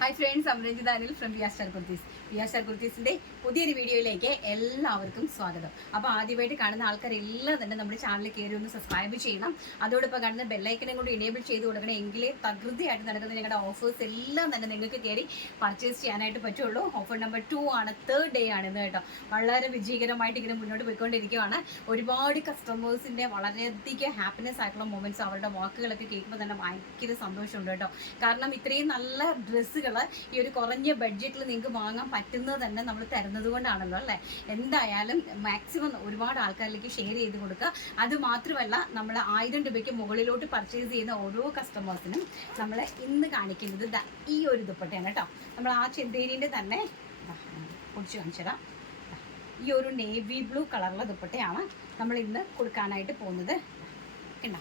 Hi friends, I'm Ranjita Anil from VR Star Kurtis. VR Star Kurtisന്റെ പുതിയൊരു വീഡിയോയിലേക്ക് എല്ലാവർക്കും സ്വാഗതം. അപ്പോൾ ആദ്യമായിട്ട് കാണുന്ന ആൾക്കാരെല്ലാം തന്നെ നമ്മുടെ ചാനൽ കയറി ഒന്ന് സബ്സ്ക്രൈബ് ചെയ്യണം. അതോടൊപ്പം കാണുന്ന ബെല്ലൈക്കനെ കൂടി എനേബിൾ ചെയ്ത് കൊടുക്കണം. എങ്കിലേ തകൃതിയായിട്ട് നടക്കുന്ന നിങ്ങളുടെ ഓഫേഴ്സ് എല്ലാം തന്നെ നിങ്ങൾക്ക് കയറി പർച്ചേസ് ചെയ്യാനായിട്ട് പറ്റുള്ളൂ. ഓഫർ നമ്പർ 2 ആണ്, 3rd ഡേ ആണ് ഇന്ന് കേട്ടോ. വളരെ വിജയകരമായിട്ട് ഇങ്ങനെ മുന്നോട്ട് പോയിക്കൊണ്ടിരിക്കുകയാണ്. ഒരുപാട് കസ്റ്റമേഴ്സിൻ്റെ വളരെയധികം ഹാപ്പിനെസ് ആയിട്ടുള്ള മൊമെൻറ്റ്സ്, അവരുടെ വാക്കുകളൊക്കെ കേൾക്കുമ്പോൾ തന്നെ ഭയങ്കര സന്തോഷമുണ്ട് കേട്ടോ. കാരണം ഇത്രയും നല്ല ഡ്രസ്സുകൾ ഈ ഒരു കുറഞ്ഞ ബഡ്ജറ്റിൽ നിങ്ങൾക്ക് വാങ്ങാൻ പറ്റുന്നത് തന്നെ നമ്മൾ തരുന്നത് കൊണ്ടാണല്ലോ അല്ലേ. എന്തായാലും മാക്സിമം ഒരുപാട് ആൾക്കാരിലേക്ക് ഷെയർ ചെയ്ത് കൊടുക്കുക. അത് മാത്രമല്ല, നമ്മൾ 1000 രൂപയ്ക്ക് മുകളിലോട്ട് പർച്ചേസ് ചെയ്യുന്ന ഓരോ കസ്റ്റമേഴ്സിനും നമ്മൾ ഇന്ന് കാണിക്കുന്നത് ഈ ഒരു ദുപ്പട്ടയാണ് കേട്ടോ. നമ്മൾ ആ ചെന്തേരിൻ്റെ തന്നെ പൊടിച്ച് കാണിച്ചു തരാം. ഈ ഒരു നേവി ബ്ലൂ കളറുള്ള ദുപ്പട്ടയാണ് നമ്മൾ ഇന്ന് കൊടുക്കാനായിട്ട് പോകുന്നത്. കണ്ടോ,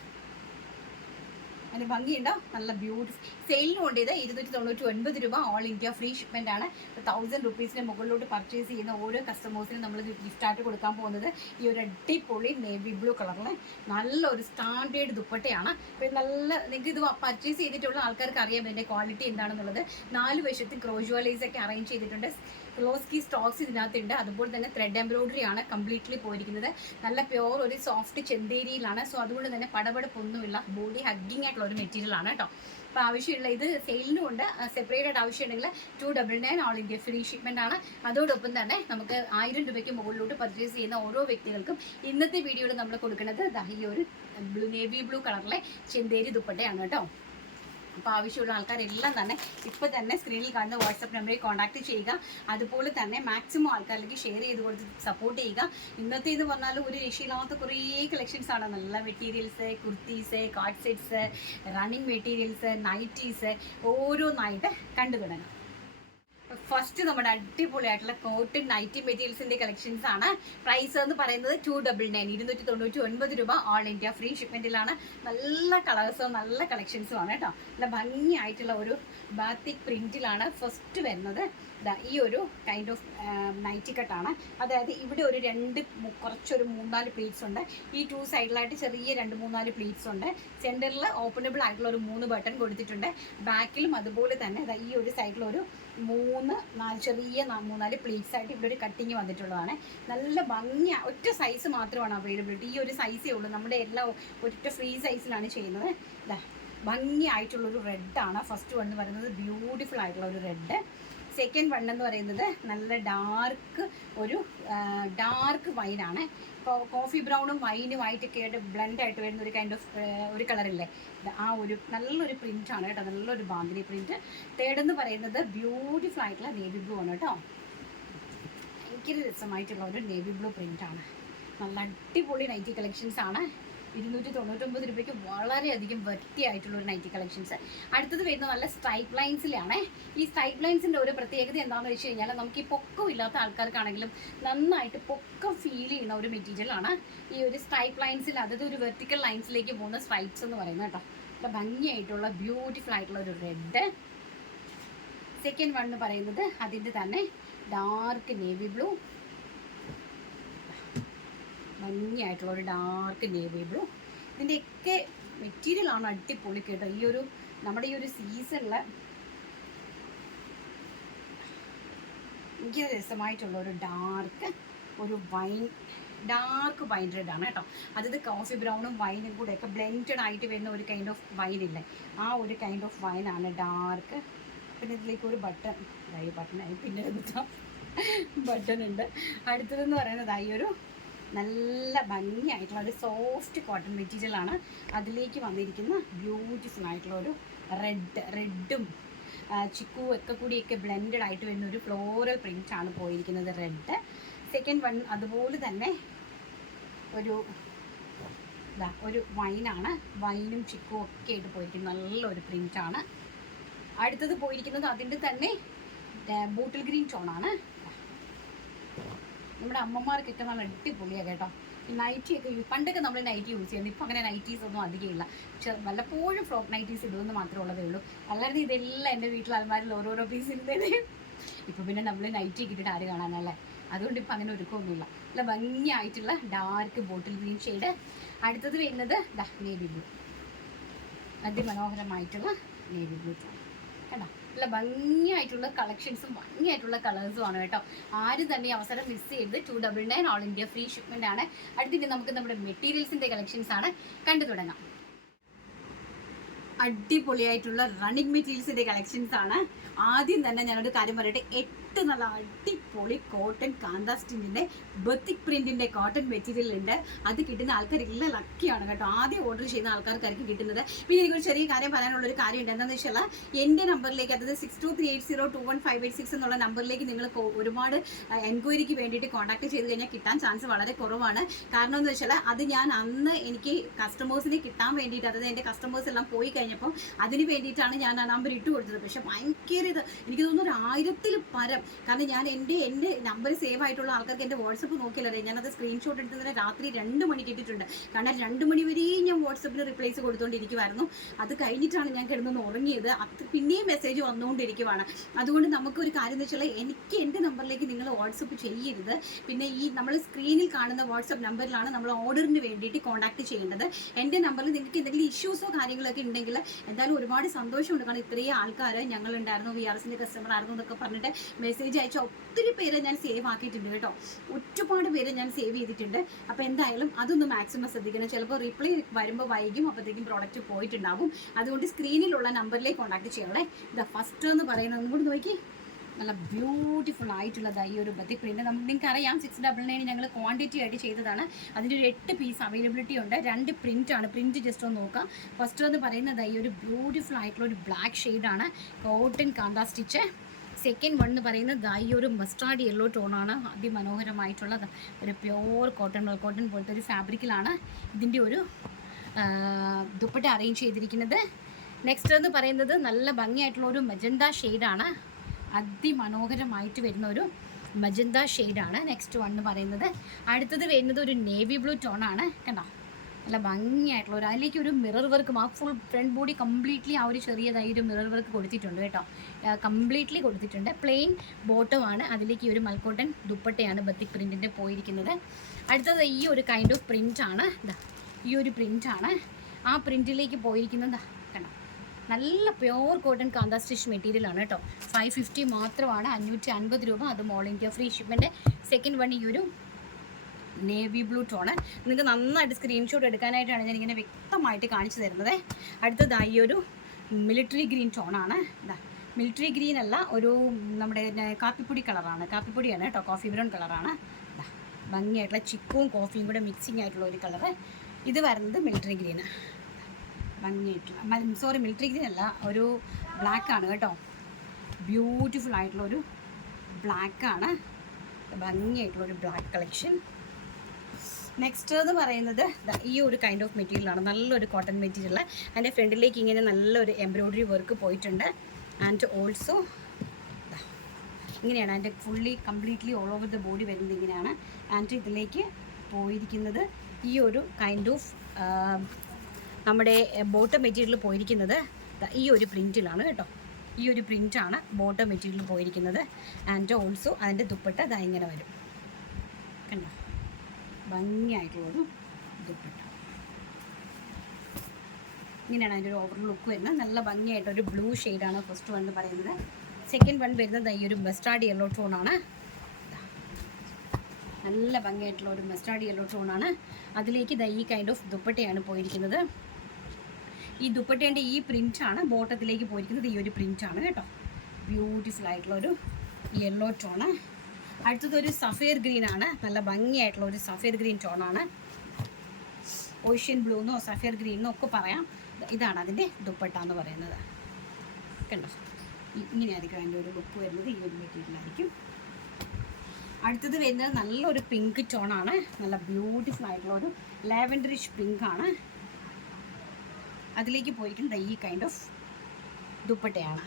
അതിന് ഭംഗിയുണ്ടോ? നല്ല ബ്യൂട്ടിഫുൾ. സെയിലിന് കൊണ്ട് ഇത് 299 രൂപ. ഓൾ ഇന്ത്യ ഫ്രീ ഷിപ്മെൻ്റ് ആണ്. 1000 റുപ്പീസിന് മുകളിലോട്ട് പർച്ചേസ് ചെയ്യുന്ന ഓരോ കസ്റ്റമേഴ്സിനും നമ്മൾ ഗിഫ്റ്റായിട്ട് കൊടുക്കാൻ പോകുന്നത് ഈ ഒരു അടിപൊളി നേവി ബ്ലൂ കളറിലെ നല്ലൊരു സ്റ്റാൻഡേർഡ് ദുപ്പട്ടയാണ്. അപ്പോൾ നല്ല നിങ്ങൾക്ക് ഇത് പർച്ചേസ് ചെയ്തിട്ടുള്ള ആൾക്കാർക്ക് അറിയാം ഇതിൻ്റെ ക്വാളിറ്റി എന്താണെന്നുള്ളത്. 4 വശത്ത് ക്രോഷ്വാലൈസൊക്കെ അറേഞ്ച് ചെയ്തിട്ടുണ്ട്. ക്ലോസ്കി സ്റ്റോക്സ് ഇതിനകത്തുണ്ട്. അതുപോലെ തന്നെ ത്രെഡ് എംബ്രോയിഡറി ആണ് കംപ്ലീറ്റ്ലി പോയിരിക്കുന്നത്. നല്ല പ്യോർ ഒരു സോഫ്റ്റ് ചെന്തേരിയിലാണ്. സോ അതുകൊണ്ട് തന്നെ പടപടപ്പൊന്നുമില്ല. ബോഡി ഹഗ്ഗിങ് ആയിട്ടുള്ള ഒരു മെറ്റീരിയൽ ആണ് കേട്ടോ. അപ്പോൾ ആവശ്യമുള്ള ഇത് സെയിലിനും ഉണ്ട്. സെപ്പറേറ്റ് ആവശ്യമുണ്ടെങ്കിൽ 299 ഓൾ ഇന്ത്യ ഫ്രീ ഷിപ്മെൻ്റ് ആണ്. അതോടൊപ്പം തന്നെ നമുക്ക് 1000 രൂപയ്ക്ക് മുകളിലോട്ട് പർച്ചേസ് ചെയ്യുന്ന ഓരോ വ്യക്തികൾക്കും ഇന്നത്തെ വീഡിയോയിൽ നമ്മൾ കൊടുക്കുന്നത് ഈ ഒരു നേവി ബ്ലൂ കളറിലെ ചെന്തേരി ദുപ്പട്ടയാണ് കേട്ടോ. അപ്പോൾ ആവശ്യമുള്ള ആൾക്കാരെല്ലാം തന്നെ ഇപ്പോൾ തന്നെ സ്ക്രീനിൽ കാണുന്ന വാട്സപ്പ് നമ്പറിൽ കോൺടാക്ട് ചെയ്യുക. അതുപോലെ തന്നെ മാക്സിമം ആൾക്കാരിലേക്ക് ഷെയർ ചെയ്ത് കൊടുത്ത് സപ്പോർട്ട് ചെയ്യുക. ഇന്നത്തെ എന്ന് പറഞ്ഞാൽ ഒരു രക്ഷയില്ലാത്ത കുറേ കളക്ഷൻസ് ആണ്. നല്ല materials, kurtis, card sets, running materials, nighties ഓരോന്നായിട്ട് കണ്ടു തുടങ്ങാം. ഫസ്റ്റ് നമ്മുടെ അടിപൊളിയായിട്ടുള്ള കോട്ടൺ നൈറ്റി മെറ്റീരിയൽസിൻ്റെ കളക്ഷൻസ് ആണ്. പ്രൈസ് എന്ന് പറയുന്നത് 299 299 രൂപ. ഓൾ ഇന്ത്യ ഫ്രീ ഷിപ്മെൻറ്റിലാണ്. നല്ല കളേഴ്സും നല്ല കളക്ഷൻസും ആണ് കേട്ടോ. നല്ല ഭംഗിയായിട്ടുള്ള ഒരു ബാത്തിക് പ്രിൻറ്റിലാണ് ഫസ്റ്റ് വരുന്നത്. ഈ ഒരു കൈൻഡ് ഓഫ് നൈറ്റി കട്ടാണ്. അതായത് ഇവിടെ ഒരു കുറച്ചൊരു 3-4 പ്ലീറ്റ്സ് ഉണ്ട്. ഈ 2 സൈഡിലായിട്ട് ചെറിയ 2-3-4 പ്ലീറ്റ്സ് ഉണ്ട്. സെൻറ്ററിൽ ഓപ്പണബിൾ ആയിട്ടുള്ള ഒരു 3 ബട്ടൺ കൊടുത്തിട്ടുണ്ട്. ബാക്കിലും അതുപോലെ തന്നെ ഈ ഒരു സൈഡിലൊരു 3-4 ചെറിയ 3-4 പ്ലീറ്റ്സ് ആയിട്ട് ഇവിടെ ഒരു കട്ടിങ് വന്നിട്ടുള്ളതാണ്. നല്ല ഭംഗി. ഒറ്റ സൈസ് മാത്രമാണ് അവൈലബിലിറ്റി. ഈ ഒരു സൈസേ ഉള്ളൂ. നമ്മുടെ എല്ലാം ഒറ്റ ഫ്രീ സൈസിലാണ് ചെയ്യുന്നത്. ഭംഗിയായിട്ടുള്ളൊരു റെഡാണ് ഫസ്റ്റ് വൺ എന്ന് പറയുന്നത്. ബ്യൂട്ടിഫുൾ ആയിട്ടുള്ള ഒരു റെഡ്. സെക്കൻഡ് വൺ എന്ന് പറയുന്നത് നല്ല ഡാർക്ക് വൈനാണ്. കോഫി ബ്രൗണും വൈനുമായിട്ടൊക്കെ ആയിട്ട് ബ്ലെൻഡായിട്ട് വരുന്ന ഒരു കൈൻഡ് ഓഫ് ഒരു കളറില്ലേ, ആ ഒരു നല്ലൊരു പ്രിൻ്റാണ് കേട്ടോ. നല്ലൊരു ബാന്തിനി പ്രിൻറ്റ്. തേർഡ് എന്ന് പറയുന്നത് ബ്യൂട്ടിഫുൾ ആയിട്ടുള്ള നേവി ബ്ലൂ ആണ് കേട്ടോ. ഭയങ്കര രസമായിട്ടുള്ള ഒരു നേവി ബ്ലൂ പ്രിൻ്റാണ്. നല്ല അടിപൊളി നൈറ്റി കളക്ഷൻസ് ആണ്. 299 രൂപയ്ക്ക് വളരെയധികം വൃത്തിയായിട്ടുള്ള ഒരു നൈറ്റി കളക്ഷൻസ്. അടുത്തത് വരുന്നത് നല്ല സ്ട്രൈപ്പ് ലൈൻസിലാണ്. ഈ സ്ട്രൈപ്പ് ലൈൻസിൻ്റെ ഒരു പ്രത്യേകത എന്താണെന്ന് വെച്ച് കഴിഞ്ഞാൽ നമുക്ക് ഈ പൊക്കമില്ലാത്ത ആൾക്കാർക്കാണെങ്കിലും നന്നായിട്ട് പൊക്കം ഫീൽ ചെയ്യുന്ന ഒരു മെറ്റീരിയലാണ് ഈ ഒരു സ്ട്രൈപ്പ് ലൈൻസിൽ. അതായത് ഒരു വെർട്ടിക്കൽ ലൈൻസിലേക്ക് പോകുന്ന സ്ട്രൈപ്സ് എന്ന് പറയുന്നത് കേട്ടോ. നല്ല ഭംഗിയായിട്ടുള്ള ബ്യൂട്ടിഫുൾ ആയിട്ടുള്ള ഒരു റെഡ്. സെക്കൻഡ് വൺ എന്ന് പറയുന്നത് അതിൻ്റെ തന്നെ ഡാർക്ക് നേവി ബ്ലൂ. ഭംഗിയായിട്ടുള്ള ഒരു ഡാർക്ക് നേവി ബ്ലൂ. ഇതിൻ്റെയൊക്കെ മെറ്റീരിയലാണ് അടിപൊളി കേട്ടോ. ഈ ഒരു നമ്മുടെ ഈ ഒരു സീസണിൽ ഭയങ്കര രസമായിട്ടുള്ള ഒരു ഡാർക്ക് വൈൻ റെഡാണ് കേട്ടോ. അതായത് കോഫി ബ്രൗണും വൈനും കൂടെയൊക്കെ ബ്ലെൻഡഡ് ആയിട്ട് വരുന്ന ഒരു കൈൻഡ് ഓഫ് വൈനില്ലേ, ആ ഒരു കൈൻഡ് ഓഫ് വൈനാണ് ഡാർക്ക്. പിന്നെ ഇതിലേക്ക് ഒരു ബട്ടണായി പിന്നെ ബട്ടൺ ഉണ്ട്. അടുത്തതെന്ന് പറയുന്നത് ഈ ഒരു നല്ല ഭംഗിയായിട്ടുള്ള ഒരു സോഫ്റ്റ് കോട്ടൺ മെറ്റീരിയലാണ്. അതിലേക്ക് വന്നിരിക്കുന്ന ബ്യൂട്ടിഫുൾ ആയിട്ടുള്ള ഒരു റെഡും ചിക്കു ഒക്കെ കൂടിയൊക്കെ ബ്ലെൻഡഡ് ആയിട്ട് വരുന്ന ഒരു ഫ്ലോറൽ പ്രിൻ്റാണ് പോയിരിക്കുന്നത് റെഡ്. സെക്കൻഡ് വൺ അതുപോലെ തന്നെ ഒരു വൈനാണ്. വൈനും ചിക്കും ഒക്കെ ആയിട്ട് പോയിരിക്കുന്നത് നല്ലൊരു പ്രിൻ്റാണ്. അടുത്തത് പോയിരിക്കുന്നത് അതിൻ്റെ തന്നെ ബോട്ടിൽ ഗ്രീൻ ടോണാണ്. നമ്മുടെ അമ്മമാർക്കൊക്കെ നല്ല അടിപൊളിയാണ് കേട്ടോ. ഈ നൈറ്റിയൊക്കെ പണ്ടൊക്കെ നമ്മൾ നൈറ്റി യൂസ് ചെയ്യുന്നത്. ഇപ്പോൾ അങ്ങനെ നൈറ്റീസ് ഒന്നും അധികമില്ല. പക്ഷെ വല്ലപ്പോഴും ഫ്രോക്ക് നൈറ്റീസ് ഇടുമെന്ന് മാത്രമേ ഉള്ളതേ ഉള്ളൂ. അല്ലാതെ ഇതെല്ലാം എൻ്റെ വീട്ടിൽ അലമാരിൽ ഓരോരോ പീസിൻ്റെ. ഇപ്പോൾ പിന്നെ നമ്മൾ നൈറ്റി കിട്ടിയിട്ട് ആര് കാണാനല്ലേ. അതുകൊണ്ട് ഇപ്പോൾ അങ്ങനെ ഒരുക്കമൊന്നുമില്ല. നല്ല ഭംഗിയായിട്ടുള്ള ഡാർക്ക് ബോട്ടിൽ ഗ്രീൻ ഷെയ്ഡ്. അടുത്തത് വരുന്നത് നേവി ബ്ലൂ. അതിമനോഹരമായിട്ടുള്ള നേവി ബ്ലൂ കേട്ടോ. നല്ല ഭംഗിയായിട്ടുള്ള കളക്ഷൻസും ഭംഗിയായിട്ടുള്ള കളേഴ്സും ആണ് കേട്ടോ. ആരും തന്നെ അവസരം മിസ് ചെയ്ത് 299 ഓൾ ഇന്ത്യ ഫ്രീ ഷിപ്മെന്റ് ആണ്. അടുത്തിട്ട് നമുക്ക് നമ്മുടെ മെറ്റീരിയൽസിന്റെ കളക്ഷൻസ് ആണ് കണ്ടു തുടങ്ങാം. അടിപൊളിയായിട്ടുള്ള റണ്ണിങ് മെറ്റീരിയൽസിന്റെ കളക്ഷൻസ് ആണ്. ആദ്യം തന്നെ ഞാനൊരു കാര്യം പറയട്ടെ, 8 നല്ല അടിപൊളി കോട്ടൺ കാന്ത സ്റ്റിച്ചിന്റെ ബത്തിക് പ്രിന്റിന്റെ കോട്ടൺ മെറ്റീരിയൽ ഉണ്ട്. അത് കിട്ടുന്ന ആൾക്കാരെല്ലാം ലക്കിയാണ് കേട്ടോ. ആദ്യം ഓർഡർ ചെയ്യുന്ന ആൾക്കാർക്കായിരിക്കും കിട്ടുന്നത്. പിന്നെ എനിക്കൊരു ചെറിയ കാര്യം പറയാനുള്ളൊരു കാര്യമുണ്ട്. എന്താണെന്ന് വെച്ചാൽ എൻ്റെ നമ്പറിലേക്ക്, അതായത് 6238021586 എന്നുള്ള നമ്പറിലേക്ക് നിങ്ങൾ ഒരുപാട് എൻക്വയറിക്ക് വേണ്ടിയിട്ട് കോൺടാക്ട് ചെയ്ത് കഴിഞ്ഞാൽ കിട്ടാൻ ചാൻസ് വളരെ കുറവാണ്. കാരണം എന്ന് വെച്ചാൽ അത് ഞാൻ അന്ന് എനിക്ക് കസ്റ്റമേഴ്സിനെ കിട്ടാൻ വേണ്ടിയിട്ട്, അതായത് എൻ്റെ കസ്റ്റമേഴ്സ് എല്ലാം പോയി കഴിഞ്ഞപ്പോൾ അതിന് വേണ്ടിയിട്ടാണ് ഞാൻ ആ നമ്പർ ഇട്ട് കൊടുത്തത്. പക്ഷെ ഭയങ്കര എനിക്ക് തോന്നുന്നു 1000-ൽ പരം. കാരണം ഞാൻ എൻ്റെ നമ്പർ സേവ് ആയിട്ടുള്ള ആൾക്കാർക്ക് എൻ്റെ വാട്സപ്പ് നോക്കിയല്ലേ, ഞാനത് സ്ക്രീൻഷോട്ട് എടുത്തതിന് രാത്രി 2 മണിക്ക് ഇട്ടിട്ടുണ്ട്. കാരണം 2 മണി വരെയും ഞാൻ വാട്സപ്പിന് റിപ്ലൈസ് കൊടുത്തുകൊണ്ടിരിക്കുമായിരുന്നു. അത് കഴിഞ്ഞിട്ടാണ് ഞാൻ കിടന്നൊന്ന് ഉറങ്ങിയത്. അത് പിന്നെയും മെസ്സേജ് വന്നുകൊണ്ടിരിക്കുവാണ്. അതുകൊണ്ട് നമുക്കൊരു കാര്യം എന്ന് വെച്ചാൽ, എനിക്ക് എൻ്റെ നമ്പറിലേക്ക് നിങ്ങൾ വാട്സപ്പ് ചെയ്യരുത്. പിന്നെ ഈ നമ്മൾ സ്ക്രീനിൽ കാണുന്ന വാട്സപ്പ് നമ്പറിലാണ് നമ്മൾ ഓർഡറിന് വേണ്ടിയിട്ട് കോൺടാക്ട് ചെയ്യേണ്ടത്. എൻ്റെ നമ്പറിൽ നിങ്ങൾക്ക് എന്തെങ്കിലും ഇഷ്യൂസോ കാര്യങ്ങളൊക്കെ ഉണ്ടെങ്കിൽ എന്തായാലും ഒരുപാട് സന്തോഷമുണ്ട്. കാരണം ഇത്രയും ആൾക്കാർ ഞങ്ങളുണ്ടായിരുന്നു, VRSന്റെ കസ്റ്റമർ ആയിരുന്നു എന്നൊക്കെ പറഞ്ഞിട്ട് മെസ്സേജ് അയച്ച ഒത്തിരി പേരെ ഞാൻ സേവ് ആക്കിയിട്ടുണ്ട് കേട്ടോ. ഒരുപാട് പേരെ ഞാൻ സേവ് ചെയ്തിട്ടുണ്ട്. അപ്പോൾ എന്തായാലും അതൊന്ന് മാക്സിമം ശ്രദ്ധിക്കണം. ചിലപ്പോൾ റിപ്ലൈ വരുമ്പോൾ വൈകും, അപ്പോഴത്തേക്കും പ്രോഡക്റ്റ് പോയിട്ടുണ്ടാവും. അതുകൊണ്ട് സ്ക്രീനിലുള്ള നമ്പറിലേക്ക് കോൺടാക്ട് ചെയ്യണേ. ഇതാ ഫസ്റ്റ് എന്ന് പറയുന്നത് ഒന്നും കൂടി നോക്കി, നല്ല ബ്യൂട്ടിഫുൾ ആയിട്ടുള്ളത് ഈ ഒരു ബത്തിക് പ്രിന്റ്. നിങ്ങൾക്ക് അറിയാം 699 ഞങ്ങൾ ക്വാണ്ടിറ്റി ആയിട്ട് ചെയ്തതാണ്. അതിൻ്റെ ഒരു 8 പീസ് അവൈലബിലിറ്റി ഉണ്ട്. 2 പ്രിന്റ് ആണ്. പ്രിന്റ് ജസ്റ്റ് ഒന്ന് നോക്കാം. ഫസ്റ്റ് എന്ന് പറയുന്നത് ഈ ഒരു ബ്യൂട്ടിഫുൾ ആയിട്ടുള്ള ഒരു ബ്ലാക്ക് ഷെയ്ഡാണ്, കോട്ടൺ കാന്ത സ്റ്റിച്ച്. സെക്കൻഡ് വൺ എന്ന് പറയുന്നത് ഈ ഒരു മസ്റ്റാർഡ് യെല്ലോ ടോണാണ്. അതിമനോഹരമായിട്ടുള്ളത് ഒരു പ്യോർ കോട്ടൺ പോലത്തെ ഒരു ഫാബ്രിക്കിലാണ് ഇതിൻ്റെ ഒരു ദുപ്പട്ട അറേഞ്ച് ചെയ്തിരിക്കുന്നത്. നെക്സ്റ്റ് എന്ന് പറയുന്നത് നല്ല ഭംഗിയായിട്ടുള്ള ഒരു മജന്ത ഷെയ്ഡാണ്. അതിമനോഹരമായിട്ട് വരുന്ന ഒരു മജന്ത ഷെയ്ഡാണ് നെക്സ്റ്റ് വൺ എന്ന് പറയുന്നത്. അടുത്തത് വരുന്നത് ഒരു നേവി ബ്ലൂ ടോണാണ്. കണ്ടോ, നല്ല ഭംഗിയായിട്ടുള്ള ഒരു, അതിലേക്ക് ഒരു മിറർ വർക്ക്, ആ ഫുൾ ഫ്രണ്ട് ബോഡി കംപ്ലീറ്റ്ലി ആ ഒരു ചെറിയതായി ഒരു മിറർ വർക്ക് കൊടുത്തിട്ടുണ്ട് കേട്ടോ. കംപ്ലീറ്റ്ലി കൊടുത്തിട്ടുണ്ട്. പ്ലെയിൻ ബോട്ടമാണ്, അതിലേക്ക് ഈ ഒരു മൽക്കോട്ടൻ ദുപ്പട്ടയാണ് ബത്തിക് പ്രിൻറ്റിൻ്റെ പോയിരിക്കുന്നത്. അടുത്തത് ഈ ഒരു കൈൻഡ് ഓഫ് പ്രിൻ്റാണ്. ഈ ഒരു പ്രിൻ്റാണ്. ആ പ്രിൻറ്റിലേക്ക് പോയിരിക്കുന്നത് കണ്ടോ, നല്ല പ്യോർ കോട്ടൺ കാന്ത സ്റ്റിച്ച് മെറ്റീരിയലാണ് കേട്ടോ. 550 മാത്രമാണ്, 550 രൂപ. അതും all India free shipment. Second one ഈ ഒരു നേവി ബ്ലൂ ടോണ്. നിങ്ങൾക്ക് നന്നായിട്ട് സ്ക്രീൻഷോട്ട് എടുക്കാനായിട്ടാണ് ഞാനിങ്ങനെ വ്യക്തമായിട്ട് കാണിച്ചു തരുന്നത്. അടുത്തത് ഈ ഒരു മിലിറ്ററി ഗ്രീൻ ടോണാണ്. മിലിറ്ററി ഗ്രീൻ അല്ല, ഒരു നമ്മുടെ കാപ്പിപ്പൊടി കളറാണ്, കാപ്പിപ്പൊടിയാണ് കേട്ടോ, കോഫി ബ്രൗൺ കളറാണ്. ഭംഗിയായിട്ടുള്ള ചിക്കും കോഫിയും കൂടെ മിക്സിങ് ആയിട്ടുള്ള ഒരു കളറ്. ഇത് വരുന്നത് മിലിറ്ററി ഗ്രീന്, ഭംഗിയായിട്ടുള്ള, മിലിറ്ററി ഗ്രീൻ അല്ല, ഒരു ബ്ലാക്കാണ് കേട്ടോ. ബ്യൂട്ടിഫുൾ ആയിട്ടുള്ളൊരു ബ്ലാക്കാണ്, ഭംഗിയായിട്ടുള്ളൊരു ബ്ലാക്ക് കളക്ഷൻ. നെക്സ്റ്റ് എന്ന് പറയുന്നത് ഈ ഒരു കൈൻഡ് ഓഫ് മെറ്റീരിയലാണ്, നല്ലൊരു കോട്ടൺ മെറ്റീരിയൽ. അതിൻ്റെ ഫ്രണ്ടിലേക്ക് ഇങ്ങനെ നല്ലൊരു എംബ്രോയ്ഡറി വർക്ക് പോയിട്ടുണ്ട്. ആൻഡ് ഓൾസോ ഇങ്ങനെയാണ് അതിൻ്റെ completely all over the body വരുന്നത് ഇങ്ങനെയാണ്. ആൻഡ് ഇതിലേക്ക് പോയിരിക്കുന്നത് ഈ ഒരു കൈൻഡ് ഓഫ് നമ്മുടെ ബോട്ടം മെറ്റീരിയൽ പോയിരിക്കുന്നത് ഈ ഒരു പ്രിൻറ്റിലാണ് കേട്ടോ. ഈ ഒരു പ്രിൻ്റാണ് ബോട്ടം മെറ്റീരിയൽ പോയിരിക്കുന്നത്. ആൻഡ് ഓൾസോ അതിൻ്റെ ദുപ്പട്ട ഇങ്ങനെ വരും കണ്ടോ, ഭംഗിയായിട്ടുള്ളൊരു ദുപ്പട്ട. ഇങ്ങനെയാണ് അതിൻ്റെ ഒരു ഓവർ ലുക്ക് വരുന്നത്. നല്ല ഭംഗിയായിട്ടൊരു ബ്ലൂ ഷെയ്ഡാണ് ഫസ്റ്റ് വൺ എന്ന് പറയുന്നത്. സെക്കൻഡ് വൺ വരുന്നത് ഈ ഒരു മസ്റ്റാർഡ് യെല്ലോ ടോണാണ്. നല്ല ഭംഗിയായിട്ടുള്ള ഒരു മസ്റ്റാർഡ് യെല്ലോ ടോണാണ്. അതിലേക്ക് ഈ കൈൻഡ് ഓഫ് ദുപ്പട്ടയാണ് പോയിരിക്കുന്നത്. ഈ ദുപ്പട്ടേൻ്റെ ഈ പ്രിൻ്റാണ് ബോട്ടത്തിലേക്ക് പോയിരിക്കുന്നത്. ഈ ഒരു പ്രിൻ്റാണ് കേട്ടോ. ബ്യൂട്ടിഫുൾ ആയിട്ടുള്ളൊരു യെല്ലോ ടോണ്. അടുത്തതൊരു സഫേർ ഗ്രീനാണ്. നല്ല ഭംഗിയായിട്ടുള്ള ഒരു സഫേർ ഗ്രീൻ ടോണാണ്. ഓഷ്യൻ ബ്ലൂ എന്നോ സഫേർ ഗ്രീൻ എന്നോ ഒക്കെ പറയാം. ഇതാണ് അതിൻ്റെ ദുപ്പട്ട എന്ന് പറയുന്നത് കണ്ടോ. ഇങ്ങനെയായിരിക്കും അതിൻ്റെ ഒരു ലുക്ക് വരുന്നത്. ഈ ഒരു മെറ്റീരിയലായിരിക്കും. അടുത്തത് വരുന്നത് നല്ലൊരു പിങ്ക് ടോണാണ്. നല്ല ബ്യൂട്ടിഫുൾ ആയിട്ടുള്ള ഒരു ലാവൻഡറിഷ് പിങ്കാണ്. അതിലേക്ക് പോയിരിക്കുന്നത് ഈ കൈൻഡ് ഓഫ് ദുപ്പട്ടയാണ്.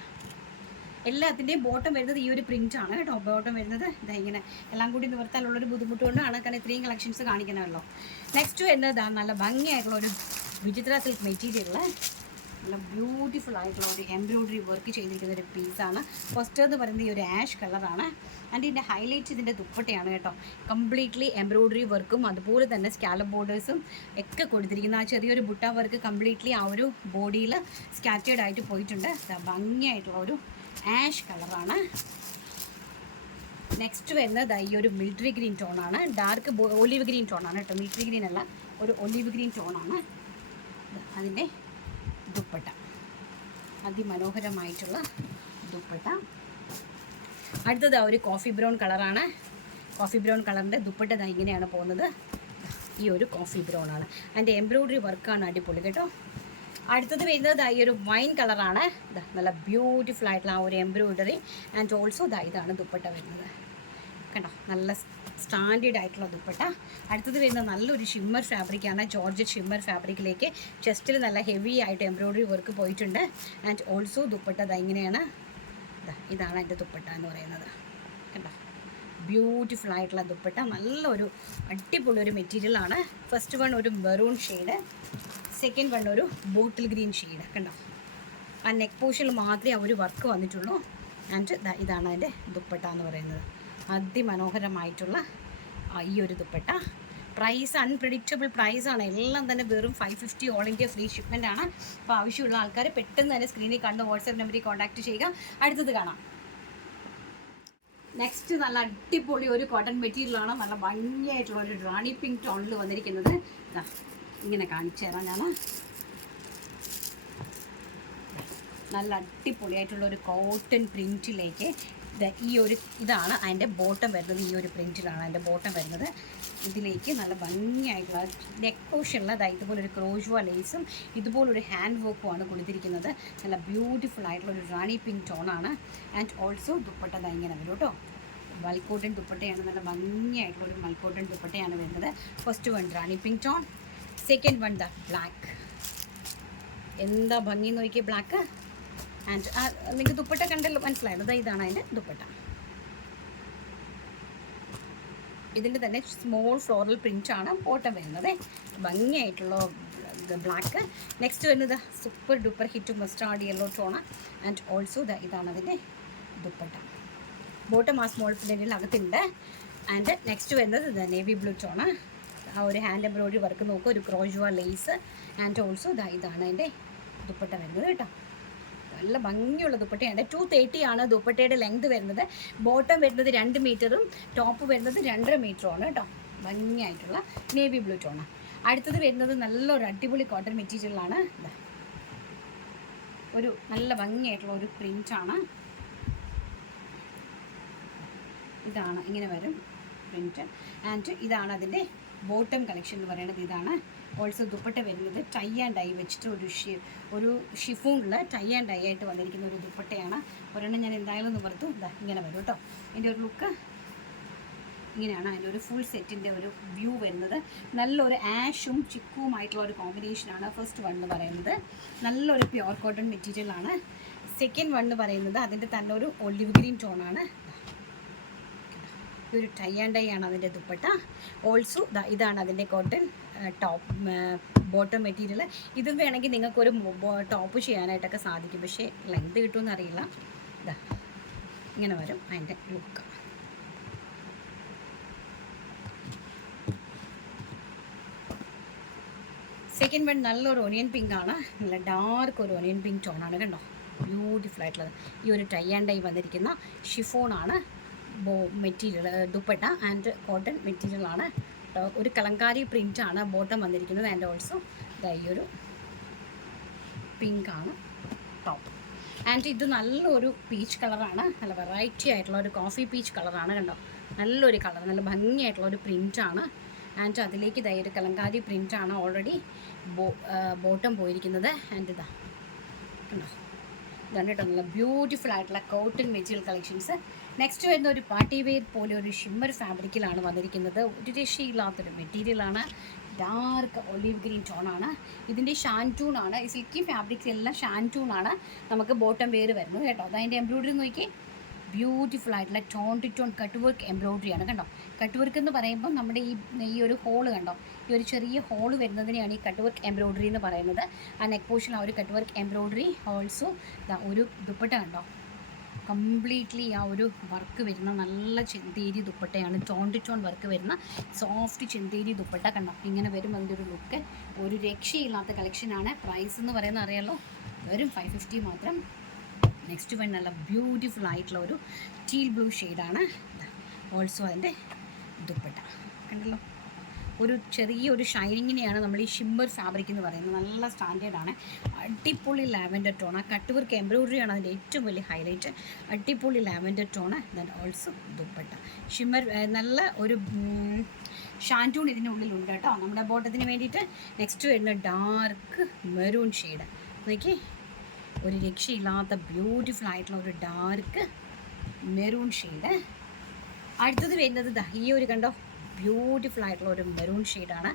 എല്ലാത്തിൻ്റെയും ബോട്ടം വരുന്നത് ഈ ഒരു പ്രിൻ്റാണ് കേട്ടോ. ബോട്ടം വരുന്നത് ഇങ്ങനെ എല്ലാം കൂടി നിവർത്താനുള്ളൊരു ബുദ്ധിമുട്ട് കൊണ്ടാണ്, കാരണം ഇത്രയും കളക്ഷൻസ് കാണിക്കണമല്ലോ. നെക്സ്റ്റ് വരുന്നത് നല്ല ഭംഗിയായിട്ടുള്ള ഒരു വിചിത്ര സിൽക്ക് മെറ്റീരിയൽ, നല്ല ബ്യൂട്ടിഫുൾ ആയിട്ടുള്ള ഒരു എംബ്രോയ്ഡറി വർക്ക് ചെയ്തിരിക്കുന്ന ഒരു പീസാണ്. ഫസ്റ്റ് എന്ന് പറയുന്നത് ഈ ഒരു ആഷ് കളറാണ്. ആൻഡ് ഇതിൻ്റെ ഹൈലൈറ്റ് ഇതിൻ്റെ ദുപ്പട്ടയാണ് കേട്ടോ. കംപ്ലീറ്റ്ലി എംബ്രോയ്ഡറി വർക്കും അതുപോലെ തന്നെ സ്കാലപ്പ് ബോർഡേഴ്സും ഒക്കെ കൊടുത്തിരിക്കുന്ന ആ ചെറിയൊരു ബുട്ട വർക്ക് കംപ്ലീറ്റ്ലി ആ ഒരു ബോഡിയിൽ സ്കാറ്റേർഡ് ആയിട്ട് പോയിട്ടുണ്ട്. ഭംഗിയായിട്ടുള്ള ഒരു ആഷ് കളറാണ്. നെക്സ്റ്റ് വരുന്നത് ഈ ഒരു മിലിറ്ററി ഗ്രീൻ ടോണാണ്. ഡാർക്ക് ഒലിവ് ഗ്രീൻ ടോണാണ് കേട്ടോ, മിലിറ്ററി ഗ്രീൻ അല്ല, ഒരു ഒലിവ് ഗ്രീൻ ടോണാണ്. അതിൻ്റെ ദുപ്പട്ട അതിമനോഹരമായിട്ടുള്ള ദുപ്പട്ട. അടുത്തത് ഒരു കോഫി ബ്രൗൺ കളറാണ്. കോഫി ബ്രൗൺ കളറിൻ്റെ ദുപ്പട്ട ഇങ്ങനെയാണ് പോകുന്നത്. ഈ ഒരു കോഫി ബ്രൗൺ ആണ്. അതിൻ്റെ എംബ്രോയ്ഡറി വർക്കാണ് അടിപൊളി കേട്ടോ. അടുത്തത് വരുന്നത് ഈ ഒരു വൈൻ കളറാണ്. നല്ല ബ്യൂട്ടിഫുൾ ആയിട്ടുള്ള ആ ഒരു എംബ്രോയ്ഡറി ആൻഡ് ഓൾസോ ഇതാണ് ദുപ്പട്ട വരുന്നത് കണ്ടോ, നല്ല സ്റ്റാൻഡേർഡ് ആയിട്ടുള്ള ദുപ്പട്ട. അടുത്തത് വരുന്നത് നല്ലൊരു ഷിമ്മർ ഫാബ്രിക്കാണ്. ജോർജറ്റ് ഷിമ്മർ ഫാബ്രിക്കിലേക്ക് ചെസ്റ്റിൽ നല്ല ഹെവി ആയിട്ട് എംബ്രോയ്ഡറി വർക്ക് പോയിട്ടുണ്ട്. ആൻഡ് ഓൾസോ ദുപ്പട്ട ഇങ്ങനെയാണ്. ഇതാണ് എൻ്റെ ദുപ്പട്ട എന്ന് പറയുന്നത് കണ്ടോ, ബ്യൂട്ടിഫുൾ ആയിട്ടുള്ള ദുപ്പട്ട. നല്ലൊരു അടിപൊളി ഒരു മെറ്റീരിയലാണ്. ഫസ്റ്റ് വൺ ഒരു മെറൂൺ ഷെയ്ഡ്, സെക്കൻഡ് വൺ ഒരു ബോട്ടിൽ ഗ്രീൻ ഷെയ്ഡ് കണ്ടോ. ആ നെക്ക് പോർഷനിൽ മാത്രമേ ഒരു വർക്ക് വന്നിട്ടുള്ളൂ. ആൻഡ് ഇതാണ് അതിൻ്റെ ദുപ്പട്ട എന്ന് പറയുന്നത്. അതിമനോഹരമായിട്ടുള്ള ഈ ഒരു ദുപ്പട്ട. പ്രൈസ് അൺപ്രഡിക്റ്റബിൾ പ്രൈസാണ്. എല്ലാം തന്നെ വെറും 550 ഓൾ ഇന്ത്യ ഫ്രീ ഷിപ്മെൻ്റ് ആണ്. അപ്പോൾ ആവശ്യമുള്ള ആൾക്കാർ പെട്ടെന്ന് തന്നെ സ്ക്രീനിൽ കണ്ട് വാട്സാപ്പ് നമ്പറിൽ കോൺടാക്റ്റ് ചെയ്യുക. അടുത്തത് കാണാം. നെക്സ്റ്റ് നല്ല അടിപൊളി ഒരു കോട്ടൺ മെറ്റീരിയലാണ്. നല്ല ഭംഗിയായിട്ടുള്ള ഒരു റാണി പിങ്ക് ടോണിൽ വന്നിരിക്കുന്നത്. ഇങ്ങനെ കാണിച്ചു തരാം ഞാൻ. നല്ല അടിപൊളിയായിട്ടുള്ള ഒരു കോട്ടൺ പ്രിൻറ്റിലേക്ക് ഇതാണ് അതിൻ്റെ ബോട്ടം വരുന്നത്. ഈ ഒരു പ്രിൻറ്റിലാണ് അതിൻ്റെ ബോട്ടം വരുന്നത്. ഇതിലേക്ക് നല്ല ഭംഗിയായിട്ടുള്ള നെക്ക് പോർഷനുള്ള ഇതുപോലൊരു ക്രോഷ്വ ലേസും ഇതുപോലൊരു ഹാൻഡ് വർക്കുമാണ് കൊടുത്തിരിക്കുന്നത്. നല്ല ബ്യൂട്ടിഫുൾ ആയിട്ടുള്ള ഒരു റാണി പിങ്ക് ടോണാണ്. ആൻഡ് ഓൾസോ ദുപ്പട്ട ഇങ്ങനെ വരും കേട്ടോ. മൽക്കോട്ടൺ ദുപ്പട്ടയാണ്. നല്ല ഭംഗിയായിട്ടുള്ള ഒരു മൽക്കോട്ടൺ ദുപ്പട്ടയാണ് വരുന്നത്. First one rani pink tone, second one black. എന്താ ഭംഗി നോക്കിയേ ബ്ലാക്ക്. ആൻഡ് നിങ്ങൾക്ക് ദുപ്പട്ട കണ്ടല്ലോ, മനസ്സിലായത്. ഇതാണ് അതിൻ്റെ ദുപ്പട്ട. ഇതിൻ്റെ തന്നെ സ്മോൾ ഫ്ലോറൽ പ്രിൻ്റാണ് ബോട്ടം വരുന്നത്. ഭംഗിയായിട്ടുള്ള ബ്ലാക്ക്. നെക്സ്റ്റ് വരുന്നത് super duper hit mustard yellow tone. And also ഇതാണ് അതിൻ്റെ ദുപ്പട്ട. ബോട്ടം ആ സ്മോൾ പ്രിൻ്റിൽ അകത്തുണ്ട്. ആൻഡ് നെക്സ്റ്റ് വരുന്നത് നേവി ബ്ലൂ ടോണ്. ആ ഒരു ഹാൻഡ് എംബ്രോയ്ഡറി വർക്ക് നോക്കുക, ഒരു ക്രോഷ്വ ലേസ്. ആൻഡ് ഓൾസോ ഇതാണ് അതിൻ്റെ ദുപ്പട്ട വരുന്നത് കേട്ടോ. നല്ല ഭംഗിയുള്ള ദുപ്പട്ടയാണ്. 230 ആണ് ദുപ്പട്ടയുടെ ലെങ്ത് വരുന്നത്. ബോട്ടം വരുന്നത് 2 മീറ്ററും ടോപ്പ് വരുന്നത് 2.5 മീറ്ററുമാണ് കേട്ടോ. ഭംഗിയായിട്ടുള്ള നേവി ബ്ലൂ ടോണ്. അടുത്തത് വരുന്നത് നല്ലൊരു അടിപൊളി കോട്ടൺ മെറ്റീരിയലാണ്. ഒരു നല്ല ഭംഗിയായിട്ടുള്ള ഒരു പ്രിൻ്റാണ്. ഇതാണ് ഇങ്ങനെ വരും പ്രിൻറ്റ്. ആൻഡ് ഇതാണ് അതിൻ്റെ ബോട്ടം കളക്ഷൻ എന്ന് പറയുന്നത്. ഇതാണ് ഓൾസോ ദുപ്പട്ട വരുന്നത്. ടൈ ആൻഡ് ഡൈ വെച്ചിട്ട് ഒരു ഷിഫോണിൽ ടൈ ആൻഡ് ഡൈ ആയിട്ട് വന്നിരിക്കുന്ന ഒരു ദുപ്പട്ടയാണ്. ഒരെണ്ണം ഞാൻ എന്തായാലും നിവർത്തു. ഇങ്ങനെ വരും കേട്ടോ. ഇതിൻ്റെ ഒരു ലുക്ക് ഇങ്ങനെയാണ്. അതിൻ്റെ ഒരു ഫുൾ സെറ്റിൻ്റെ ഒരു വ്യൂ വരുന്നത്. നല്ലൊരു ആഷും ചിക്കുമായിട്ടുള്ള ഒരു കോമ്പിനേഷനാണ് ഫസ്റ്റ് വൺ എന്ന് പറയുന്നത്. നല്ലൊരു പ്യുവർ കോട്ടൺ മെറ്റീരിയലാണ്. സെക്കൻഡ് വൺ എന്ന് പറയുന്നത് അതിൻ്റെ തന്നെ ഒരു ഒലിവ് ഗ്രീൻ ടോണാണ്. ഒരു ടൈ ആൻഡ് ഡൈ ആണ് അതിൻ്റെ ദുപ്പട്ട. ഓൾസോ ഇതാണ് അതിൻ്റെ കോട്ടൺ ടോപ്പ് ബോട്ടം മെറ്റീരിയൽ. ഇതും വേണമെങ്കിൽ നിങ്ങൾക്കൊരു ടോപ്പ് ചെയ്യാനായിട്ടൊക്കെ സാധിക്കും. പക്ഷേ ലെങ്ത് കിട്ടുമെന്ന് അറിയില്ല. ഇങ്ങനെ വരും അതിൻ്റെ ലുക്ക്. സെക്കൻഡ് വൺ നല്ലൊരു ഒനിയൻ പിങ്ക് ആണ്. നല്ല ഡാർക്ക് ഒരു ഒനിയൻ പിങ്ക് ടോണാണ് കണ്ടോ. ബ്യൂട്ടിഫുൾ ആയിട്ടുള്ളത്. ഈ ഒരു ടൈ ആൻഡ് ഡൈ വന്നിരിക്കുന്ന ഷിഫോണാണ് മെറ്റീരിയൽ ദുപ്പട്ട. ആൻഡ് കോട്ടൺ മെറ്റീരിയലാണ്. ഒരു കലങ്കാരി പ്രിൻ്റാണ് ബോട്ടം വന്നിരിക്കുന്നത്. ആൻഡ് ഓൾസോ ഈ ഒരു പിങ്കാണ് ടോപ്പ്. ആൻഡ് ഇത് നല്ലൊരു പീച്ച് കളറാണ്. നല്ല വെറൈറ്റി ആയിട്ടുള്ള ഒരു കോഫി പീച്ച് കളറാണ് കണ്ടോ. നല്ലൊരു കളർ, നല്ല ഭംഗിയായിട്ടുള്ള ഒരു പ്രിൻ്റാണ്. ആൻഡ് അതിലേക്ക് ഒരു കലങ്കാരി പ്രിൻ്റാണ് ഓൾറെഡി ബോട്ടം പോയിരിക്കുന്നത്. ആൻഡ് കണ്ടോ, ഇതാണ് കേട്ടോ നല്ല ബ്യൂട്ടിഫുൾ ആയിട്ടുള്ള കോട്ടൺ മെറ്റീരിയൽ കളക്ഷൻസ്. നെക്സ്റ്റ് വരുന്ന ഒരു പാർട്ടി വെയർ പോലെ ഒരു ഷിമ്മർ ഫാബ്രിക്കിലാണ് വന്നിരിക്കുന്നത്. ഒരു രക്ഷയില്ലാത്തൊരു മെറ്റീരിയലാണ്. ഡാർക്ക് ഒലിവ് ഗ്രീൻ ടോണാണ്. ഇതിൻ്റെ ഷാൻറ്റൂണാണ്. ഈ സിൽക്കി ഫാബ്രിക്സ് എല്ലാം ഷാൻറ്റൂണാണ് നമുക്ക് ബോട്ടം വെയർ വരുന്നത് കേട്ടോ. അതതിൻ്റെ എംബ്രോയ്ഡറി നോക്കി ബ്യൂട്ടിഫുൾ ആയിട്ടുള്ള tone to tone cut work എംബ്രോയ്ഡറിയാണ് കണ്ടോ. കട്ട് വർക്ക് എന്ന് പറയുമ്പോൾ നമ്മുടെ ഈ ഒരു ഹോള് കണ്ടോ, ഈ ഒരു ചെറിയ ഹോള് വരുന്നതിനെയാണ് ഈ കട്ട് വർക്ക് എംബ്രോയ്ഡറി എന്ന് പറയുന്നത്. ആ നെക്ക് പോർഷൻ ആ ഒരു കട്ട് വർക്ക് എംബ്രോയ്ഡറി. ഓൾസോ ഒരു ദുപ്പട്ട കണ്ടോ, കംപ്ലീറ്റ്ലി ആ ഒരു വർക്ക് വരുന്ന നല്ല ചെന്തേരി ദുപ്പട്ടയാണ്. ടോൺ ടു ടോൺ വർക്ക് വരുന്ന സോഫ്റ്റ് ചെന്തേരി ദുപ്പട്ട കണ്ടോ. ഇങ്ങനെ വരും അതിൻ്റെ ഒരു ലുക്ക്. ഒരു രക്ഷയില്ലാത്ത കളക്ഷനാണ്. പ്രൈസ് എന്ന് പറയുന്നത് അറിയാലോ, വെറും 550 മാത്രം. നെക്സ്റ്റ് വൺ നല്ല ബ്യൂട്ടിഫുൾ ആയിട്ടുള്ള ഒരു ടീൽ ബ്ലൂ ഷെയ്ഡാണ്. ഓൾസോ അതിൻ്റെ ദുപ്പട്ട കണ്ടല്ലോ, ഒരു ചെറിയൊരു ഷൈനിങ്ങിനെയാണ് നമ്മൾ ഈ ഷിമ്മർ ഫാബ്രിക് എന്ന് പറയുന്നത്. നല്ല സ്റ്റാൻഡേർഡാണ്, അടിപൊളി ലാവൻഡർ ടോൺ. ആ കട്ട് വർക്ക് എംബ്രോയിഡറിയാണ് അതിൻ്റെ ഏറ്റവും വലിയ ഹൈലൈറ്റ്. അടിപൊളി lavender tone. Then also dupatta shimmer, നല്ല ഒരു ഷാൻറ്റൂൺ ഇതിനുള്ളിലുണ്ട് കേട്ടോ നമ്മുടെ ബോട്ടത്തിന് വേണ്ടിയിട്ട്. നെക്സ്റ്റ് വരുന്ന ഡാർക്ക് മെറൂൺ ഷെയ്ഡ് നോക്കി, ഒരു രക്ഷയില്ലാത്ത ബ്യൂട്ടിഫുൾ ആയിട്ടുള്ള ഒരു ഡാർക്ക് മെറൂൺ ഷെയ്ഡ്. അടുത്തത് വരുന്നത് ഈ ഒരു കണ്ടോ, ബ്യൂട്ടിഫുൾ ആയിട്ടുള്ള ഒരു മെറൂൺ ഷെയ്ഡാണ്.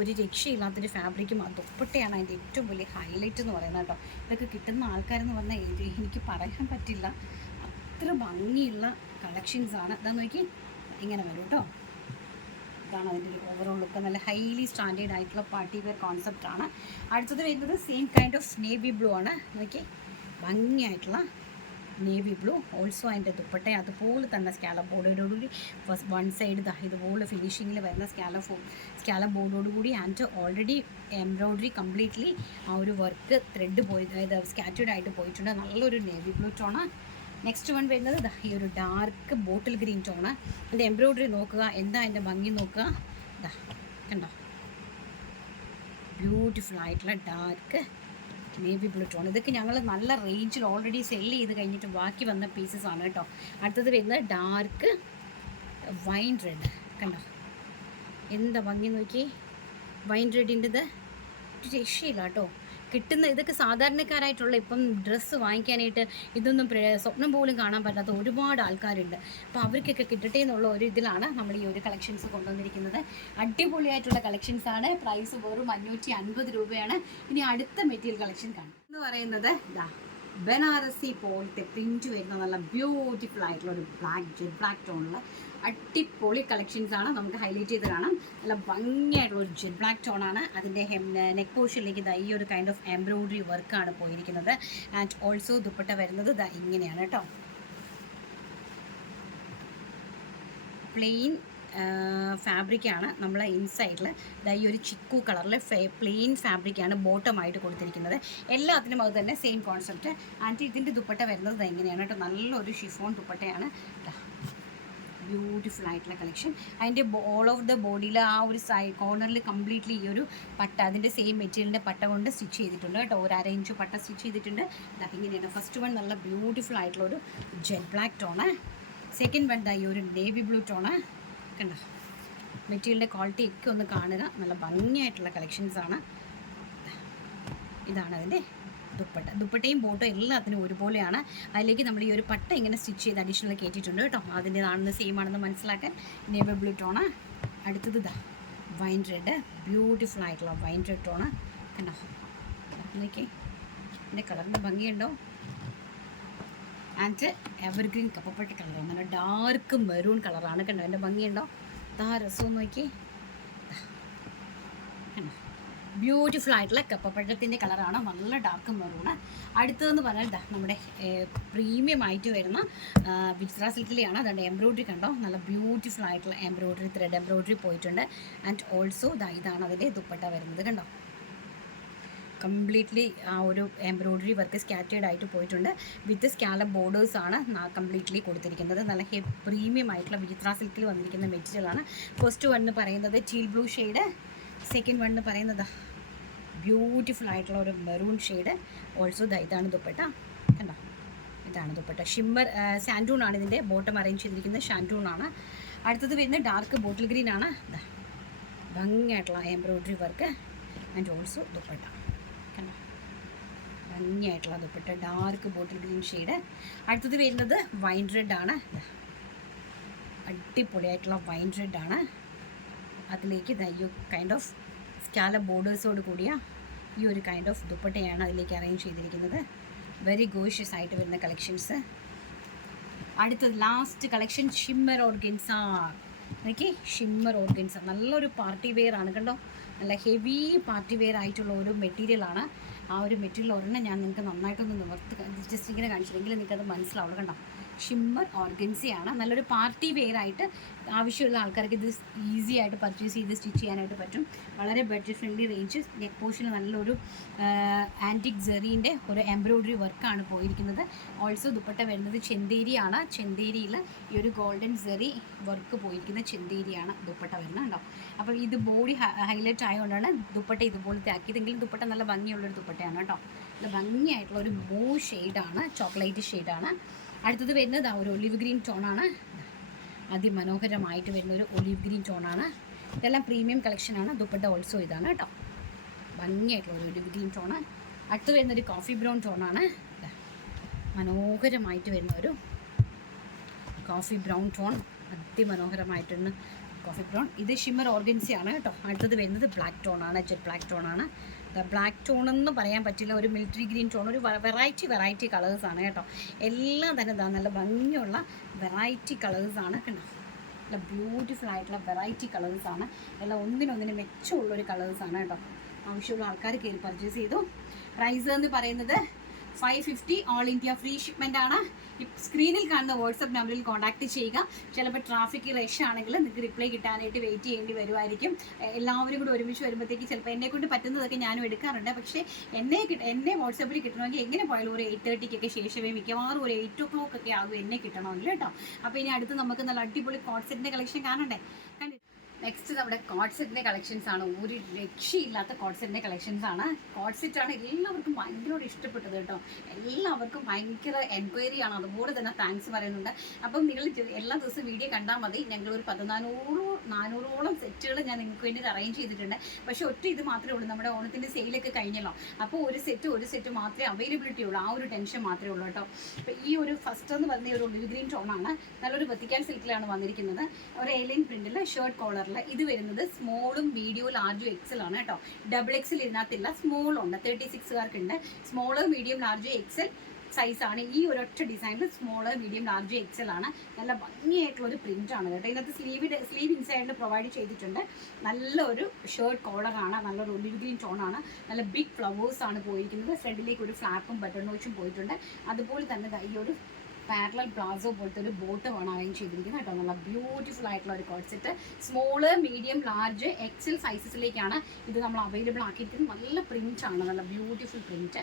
ഒരു രക്ഷയില്ലാത്തൊരു ഫാബ്രിക്കും ആ ദുപ്പട്ടയാണ് അതിൻ്റെ ഏറ്റവും വലിയ ഹൈലൈറ്റ് എന്ന് പറയുന്നത് കേട്ടോ. ഇതൊക്കെ കിട്ടുന്ന ആൾക്കാരെന്ന് പറഞ്ഞാൽ എനിക്ക് പറയാൻ പറ്റില്ല, അത്ര ഭംഗിയുള്ള കളക്ഷൻസാണ്. ഇതാ നോക്കി, ഇങ്ങനെ വരും കേട്ടോ. ഇതാണ് അതിൻ്റെ ഒരു ഓവറോൾ ലുക്ക്. നല്ല ഹൈലി സ്റ്റാൻഡേർഡ് ആയിട്ടുള്ള പാർട്ടി വെയർ കോൺസെപ്റ്റാണ്. അടുത്തത് വരുന്നത് same kind of navy blue ആണ്. നോക്കി, ഭംഗിയായിട്ടുള്ള നേവി ബ്ലൂ. ഓൾസോ അതിൻ്റെ ദുപ്പട്ട അതുപോലെ തന്നെ സ്കാലപ്പ് ബോർഡോടുകൂടി ഫസ്റ്റ് വൺ സൈഡ് ഇതുപോലെ ഫിനിഷിങ്ങിൽ വരുന്ന സ്കാലപ്പ് ബോർഡോടുകൂടി ആൻഡ് ഓൾറെഡി എംബ്രോയ്ഡറി കംപ്ലീറ്റ്ലി ആ ഒരു വർക്ക് ത്രെഡ് പോയി, അതായത് സ്കാറ്റേഡ് ആയിട്ട് പോയിട്ടുണ്ട്. നല്ലൊരു navy blue tone. Next one വരുന്നത് ഈ ഒരു ഡാർക്ക് ബോട്ടിൽ ഗ്രീൻ ടോണ്. അതിൻ്റെ എംബ്രോയ്ഡറി നോക്കുക, എന്താ അതിൻ്റെ ഭംഗി നോക്കുക. കണ്ടോ, ബ്യൂട്ടിഫുൾ ആയിട്ടുള്ള ഡാർക്ക് നേവി ബ്ലൂ ടോൺ. ഇതൊക്കെ ഞങ്ങൾ നല്ല റേഞ്ചിൽ ഓൾറെഡി സെല്ല് ചെയ്ത് കഴിഞ്ഞിട്ട് ബാക്കി വന്ന പീസസ് ആണ് കേട്ടോ. അടുത്തത് വരുന്നത് ഡാർക്ക് വൈൻ റെഡ്. കണ്ടോ എന്താ ഭംഗി നോക്കി, വൈൻ റെഡിൻ്റെത് രക്ഷയില്ല കേട്ടോ. കിട്ടുന്ന ഇതൊക്കെ സാധാരണക്കാരായിട്ടുള്ള ഇപ്പം ഡ്രസ്സ് വാങ്ങിക്കാനായിട്ട് ഇതൊന്നും സ്വപ്നം പോലും കാണാൻ പറ്റാത്ത ഒരുപാട് ആൾക്കാരുണ്ട്. അപ്പോൾ അവർക്കൊക്കെ കിട്ടട്ടെ എന്നുള്ള ഒരു ഇതിലാണ് നമ്മൾ ഈ ഒരു കളക്ഷൻസ് കൊണ്ടുവന്നിരിക്കുന്നത്. അടിപൊളിയായിട്ടുള്ള കളക്ഷൻസാണ്. പ്രൈസ് വെറും 550 രൂപയാണ്. ഇനി അടുത്ത മെറ്റീരിയൽ കളക്ഷൻ കാണാം എന്ന് പറയുന്നത് ബനാറസി പോലത്തെ പ്രിൻറ്റ് വരുന്ന നല്ല ബ്യൂട്ടിഫുൾ ആയിട്ടുള്ള ഒരു ജെറ്റ് ബ്ലാക്ക് ടോണിൽ അടിപൊളി കളക്ഷൻസാണ്. നമുക്ക് ഹൈലൈറ്റ് ചെയ്ത് കാണാം. നല്ല ഭംഗിയായിട്ടുള്ള ഒരു ജെറ്റ് ബ്ലാക്ക് ടോണാണ്. അതിൻ്റെ നെക്ക് പോർഷനിലേക്ക് ഈ ഒരു കൈൻഡ് ഓഫ് എംബ്രോയിഡറി വർക്കാണ് പോയിരിക്കുന്നത്. ആൻഡ് ഓൾസോ ദുപ്പട്ട വരുന്നത് ഇങ്ങനെയാണ് കേട്ടോ. പ്ലെയിൻ ഫാബ്രിക്കാണ് നമ്മൾ ഇൻസൈഡിൽ ഈ ഒരു ചിക്കു കളറിൽ പ്ലെയിൻ ഫാബ്രിക്കാണ് ബോട്ടമായിട്ട് കൊടുത്തിരിക്കുന്നത്. എല്ലാത്തിനും അത് തന്നെ സെയിം കോൺസെപ്റ്റ്. ആൻഡ് ഇതിൻ്റെ ദുപ്പട്ട വരുന്നത് എങ്ങനെയാണ് കേട്ടോ, നല്ലൊരു ഷിഫോൺ ദുപ്പട്ടയാണ്. ബ്യൂട്ടിഫുൾ ആയിട്ടുള്ള കളക്ഷൻ. അതിൻ്റെ ഓൾ ഓഫ് ദ ബോഡിയിൽ ആ ഒരു കോർണറിൽ കംപ്ലീറ്റ്ലി ഈ ഒരു പട്ട അതിൻ്റെ സെയിം മെറ്റീരിയലിൻ്റെ പട്ട കൊണ്ട് സ്റ്റിച്ച് ചെയ്തിട്ടുണ്ട് കേട്ടോ. ഒരു 1/2 ഇഞ്ച് പട്ട സ്റ്റിച്ച് ചെയ്തിട്ടുണ്ട്. ഇങ്ങനെയാണ്. ഫസ്റ്റ് വൺ നല്ല ബ്യൂട്ടിഫുൾ ആയിട്ടുള്ള ഒരു jet black tone. Second one ഈ ഒരു നേവി ബ്ലൂ ടോണ്. കണ്ടോ, മെറ്റീരിയലിൻ്റെ ക്വാളിറ്റി ഒക്കെ ഒന്ന് കാണുക. നല്ല ഭംഗിയായിട്ടുള്ള കളക്ഷൻസാണ്. ഇതാണ് അതിൻ്റെ ദുപ്പട്ടയും ബോട്ടും എല്ലാത്തിനും ഒരുപോലെയാണ്. അതിലേക്ക് നമ്മൾ ഈ ഒരു പട്ട ഇങ്ങനെ സ്റ്റിച്ച് ചെയ്ത് അഡീഷണൽ കയറ്റിയിട്ടുണ്ട് കേട്ടോ. അതിൻ്റെതാണെന്ന് സെയിം ആണെന്ന് മനസ്സിലാക്കാൻ. Navy blue tone. അടുത്തത് വൈൻ റെഡ്, ബ്യൂട്ടിഫുൾ ആയിട്ടുള്ള വൈൻ റെഡ് ടോണ്. കണ്ടോ നോക്കി, ഇതിൻ്റെ കളറിൻ്റെ ഭംഗിയുണ്ടോ. ആൻഡ് എവർഗ്രീൻ കപ്പപ്പട്ട കളറാണ്, നല്ല ഡാർക്ക് മെറൂൺ കളറാണ്. കണ്ടോ എൻ്റെ ഭംഗിയുണ്ടോ, രസവും നോക്കി. കണ്ടോ ബ്യൂട്ടിഫുൾ ആയിട്ടുള്ള കപ്പപ്പഴത്തിൻ്റെ കളറാണ്, നല്ല ഡാർക്ക് മെറൂണ്. അടുത്തതെന്ന് പറഞ്ഞാൽ നമ്മുടെ പ്രീമിയം ആയിട്ട് വരുന്ന വിസ്ത്ര സിൽക്കിലെയാണ്. അതുകൊണ്ട് എംബ്രോയിഡറി കണ്ടോ, നല്ല ബ്യൂട്ടിഫുൾ ആയിട്ടുള്ള എംബ്രോയിഡറി, ത്രെഡ് എംബ്രോയിഡറി പോയിട്ടുണ്ട്. ആൻഡ് ഓൾസോ ഇതാണ് അതിൻ്റെ ദുപ്പട്ട വരുന്നത്. കണ്ടോ കംപ്ലീറ്റ്ലി ആ ഒരു എംബ്രോയിഡറി വർക്ക് സ്കാറ്റേഡ് ആയിട്ട് പോയിട്ടുണ്ട്. വിത്ത് സ്കാലപ്പ് ബോർഡേഴ്സാണ് കംപ്ലീറ്റ്ലി കൊടുത്തിരിക്കുന്നത്. നല്ല പ്രീമിയം ആയിട്ടുള്ള വിചിത്ര സിൽക്കിൽ വന്നിരിക്കുന്ന മെറ്റീരിയലാണ്. ഫസ്റ്റ് വൺ എന്ന് പറയുന്നത് teal blue shade. Second one എന്ന് പറയുന്നത് ബ്യൂട്ടിഫുൾ ആയിട്ടുള്ള ഒരു മെറൂൺ ഷെയ്ഡ്. ഓൾസോ ഇതാണ് ദുപ്പട്ട. കണ്ടോ ഇതാണ് ദുപ്പട്ട. ഷിമ്മർ സാൻഡൂണാണ് ഇതിൻ്റെ ബോട്ടം അറേഞ്ച് ചെയ്തിരിക്കുന്നത്, ഷാൻഡൂണാണ്. അടുത്തത് വരുന്നത് ഡാർക്ക് ബോട്ടിൽ ഗ്രീൻ ആണ്. ഭംഗിയായിട്ടുള്ള embroidery work and also dupatta. കണ്ടോ ഭംഗിയായിട്ടുള്ള dupatta, dark bottle green shade. അടുത്തത് വരുന്നത് വൈൻ റെഡ് ആണ്. അടിപൊളിയായിട്ടുള്ള വൈൻ റെഡ് ആണ്. അതിലേക്ക് ഈ കൈൻഡ് ഓഫ് സ്കാലപ്പ് ബോർഡേഴ്സോട് കൂടിയ ഈ ഒരു കൈൻഡ് ഓഫ് ദുപ്പട്ടയാണ് അതിലേക്ക് അറേഞ്ച് ചെയ്തിരിക്കുന്നത്. വെരി ഗോഷ്യസ് ആയിട്ട് വരുന്ന കളക്ഷൻസ്. അടുത്തത് ലാസ്റ്റ് കളക്ഷൻ ഷിമ്മർ ഓർഗൻസ. എനിക്ക് ഷിമ്മർ ഓർഗൻസ നല്ലൊരു പാർട്ടി വെയർ ആണ്. കണ്ടോ നല്ല ഹെവി പാർട്ടി വെയർ ആയിട്ടുള്ള ഒരു മെറ്റീരിയലാണ്. ആ ഒരു മെറ്റീരിയൽ ഒരെണ്ണം ഞാൻ നിങ്ങൾക്ക് നന്നായിട്ടൊന്ന് നിവർത്ത് ജസ്റ്റ് ഇങ്ങനെ കാണിച്ചില്ലെങ്കിൽ നിങ്ങൾക്കത് മനസ്സിലാവുള്ളൂ. കണ്ടോ ഷിമ്മർ ഓർഗൻസിയാണ്. നല്ലൊരു പാർട്ടി വെയർ ആയിട്ട് ആവശ്യമുള്ള ആൾക്കാർക്ക് ഇത് ഈസി ആയിട്ട് പർച്ചേസ് ചെയ്ത് സ്റ്റിച്ച് ചെയ്യാനായിട്ട് പറ്റും. വളരെ ബഡ്ജറ്റ് ഫ്രണ്ട്ലി റേഞ്ച്. നെക്ക് പോർഷന് നല്ലൊരു ആൻറ്റിക് ജെറീൻ്റെ ഒരു എംബ്രോയ്ഡറി വർക്കാണ് പോയിരിക്കുന്നത്. ഓൾസോ ദുപ്പട്ട വരുന്നത് ചെന്തേരിയാണ്. ചെന്തേരിയിൽ ഈ ഒരു ഗോൾഡൻ ജെറി വർക്ക് പോയിരിക്കുന്ന ചെന്തേരിയാണ് ദുപ്പട്ട വരുന്നത് കേട്ടോ. അപ്പോൾ ഇത് ബോഡി ഹൈലൈറ്റ് ആയതുകൊണ്ടാണ് ദുപ്പട്ട ഇതുപോലത്തെ ആക്കിയതെങ്കിലും ദുപ്പട്ട നല്ല ഭംഗിയുള്ളൊരു ദുപ്പട്ടയാണ് കേട്ടോ. നല്ല ഭംഗിയായിട്ടുള്ള ഒരു മൂവ് ഷെയ്ഡാണ്, ചോക്ലേറ്റ് ഷെയ്ഡാണ്. അടുത്തത് വരുന്നത് ഒരു ഒലിവ് ഗ്രീൻ ടോണാണ്. അതിമനോഹരമായിട്ട് വരുന്ന ഒരു ഒലിവ് ഗ്രീൻ ടോണാണ്. ഇതെല്ലാം പ്രീമിയം കളക്ഷനാണ്. ദുപ്പട്ട ഓൾസോ ഇതാണ് കേട്ടോ. ഭംഗിയായിട്ടുള്ള ഒരു ഒലിവ് ഗ്രീൻ ടോണ്. അടുത്ത് വരുന്നൊരു കോഫി ബ്രൗൺ ടോണാണ്. മനോഹരമായിട്ട് വരുന്ന ഒരു കോഫി ബ്രൗൺ ടോൺ. അതിമനോഹരമായിട്ടുണ്ട് കോഫി ബ്രൗൺ. ഇത് ഷിമ്മർ ഓർഗൻസിയാണ് കേട്ടോ. അടുത്തത് വരുന്നത് ബ്ലാക്ക് ടോണാണ്, ജെറ്റ് ബ്ലാക്ക് ടോണാണ്. ബ്ലാക്ക് ടോണെന്ന് പറയാൻ പറ്റില്ല, ഒരു മിലിറ്ററി ഗ്രീൻ ടോൺ. ഒരു വെറൈറ്റി കളേഴ്സാണ് കേട്ടോ. എല്ലാം തന്നെ നല്ല ഭംഗിയുള്ള വെറൈറ്റി കളേഴ്സാണ് കേട്ടോ. നല്ല ബ്യൂട്ടിഫുൾ ആയിട്ടുള്ള വെറൈറ്റി കളേഴ്സാണ്. എല്ലാം ഒന്നിനൊന്നിന് മെച്ചമുള്ളൊരു കളേഴ്സാണ് കേട്ടോ. ആവശ്യമുള്ള ആൾക്കാർ കയറി പർച്ചേസ് ചെയ്തു. പ്രൈസ് എന്ന് പറയുന്നത് 550 ഓൾ ഇന്ത്യ ഫ്രീ ഷിപ്മെൻ്റ് ആണ്. സ്ക്രീനിൽ കാണുന്ന വാട്സപ്പ് നമ്പറിൽ കോൺടാക്റ്റ് ചെയ്യുക. ചിലപ്പോൾ ട്രാഫിക് റഷ് ആണെങ്കിൽ നിങ്ങൾക്ക് റിപ്ലൈ കിട്ടാനായിട്ട് വെയിറ്റ് ചെയ്യേണ്ടി വരുമായിരിക്കും. എല്ലാവരും കൂടി ഒരുമിച്ച് വരുമ്പോഴത്തേക്ക് ചിലപ്പോൾ എന്നെക്കൊണ്ട് പറ്റുന്നതൊക്കെ ഞാനും എടുക്കാറുണ്ട്. പക്ഷേ എന്നെ വാട്സപ്പിൽ കിട്ടണമെങ്കിൽ എങ്ങനെ പോയാലും ഒരു 8:30 ശേഷമേ, മിക്കവാറും ഒരു 8 o'clock ഒക്കെ ആകും എന്നെ കിട്ടണമെങ്കിൽ കേട്ടോ. അപ്പോൾ ഇനി അടുത്ത് നമുക്ക് നല്ല അടിപൊളി കോട്ട് സെറ്റിൻ്റെ കളക്ഷൻ കാണണ്ടേ. നെക്സ്റ്റ് നമ്മുടെ കോട്ട് സെറ്റിൻ്റെ കളക്ഷൻസ് ആണ്. ഒരു രക്ഷയില്ലാത്ത കോട്ട് സെറ്റിൻ്റെ കളക്ഷൻസ് ആണ്. കോട്ട് സെറ്റാണ് എല്ലാവർക്കും ഭയങ്കര ഇഷ്ടപ്പെട്ടത് കേട്ടോ. എല്ലാവർക്കും ഭയങ്കര എൻക്വയറി ആണ്. അതുപോലെ തന്നെ താങ്ക്സ് പറയുന്നുണ്ട്. അപ്പം നിങ്ങൾ എല്ലാ ദിവസവും വീഡിയോ കണ്ടാൽ മതി. ഞങ്ങളൊരു 400ഓളം സെറ്റുകൾ ഞാൻ നിങ്ങൾക്ക് വേണ്ടി അറേഞ്ച് ചെയ്തിട്ടുണ്ട്. പക്ഷേ ഒറ്റ ഇത് മാത്രമേ ഉള്ളൂ, നമ്മുടെ ഓണത്തിൻ്റെ സെയിലൊക്കെ കഴിഞ്ഞല്ലോ. അപ്പോൾ ഒരു സെറ്റ് മാത്രമേ അവൈലബിലിറ്റി ഉള്ളൂ. ആ ഒരു ടെൻഷൻ മാത്രമേ ഉള്ളൂ കേട്ടോ. അപ്പോൾ ഈ ഒരു ഫസ്റ്റ് എന്ന് പറഞ്ഞ ഒരു ഒലിവ് ഗ്രീൻ ടോണാണ്. നല്ലൊരു വെത്തിക്കാൻ സിൽക്കിലാണ് വന്നിരിക്കുന്നത്. ഒരു എലൈൻ പ്രിന്റിൽ ഷർട്ട് കോളറിൽ. ഇത് വരുന്നത് സ്മോളും മീഡിയം ലാർജും എക്സൽ ആണ് കേട്ടോ. ഡബിൾ എക്സൽ ഇതിനകത്തില്ല, സ്മോളുണ്ട്. 36കാർക്കുണ്ട്. സ്മോള് മീഡിയം ലാർജ് എക്സൽ സൈസാണ്. ഈ ഒരൊറ്റ ഡിസൈനിൽ സ്മോള് മീഡിയം ലാർജ് എക്സൽ ആണ്. നല്ല ഭംഗിയായിട്ടുള്ളൊരു പ്രിൻ്റാണ് കേട്ടോ. ഇതിനകത്ത് സ്ലീവ് ഇൻസൈഡിൽ പ്രൊവൈഡ് ചെയ്തിട്ടുണ്ട്. നല്ലൊരു ഷർട്ട് കോളറാണ്. നല്ലൊരു ഒലിവ് ഗ്രീൻ ടോണാണ്. നല്ല ബിഗ് ഫ്ലവേഴ്സാണ് പോയിരിക്കുന്നത്. ഫ്രണ്ടിലേക്ക് ഒരു ഫ്ലാപ്പും ബട്ടൺ നോച്ചും പോയിട്ടുണ്ട്. അതുപോലെ തന്നെ ഈ ഒരു പാരലൽ പ്ലാസോ പോലത്തെ ഒരു ബോട്ടമാണ് അറേഞ്ച് ചെയ്തിരിക്കുന്നത് കേട്ടോ. നല്ല ബ്യൂട്ടിഫുൾ ആയിട്ടുള്ള ഒരു coat set. Small medium large XL സൈസസിലേക്കാണ് ഇത് നമ്മൾ അവൈലബിൾ ആക്കിയിരിക്കുന്നത്. നല്ല പ്രിൻ്റാണ്, നല്ല ബ്യൂട്ടിഫുൾ പ്രിൻറ്റ്.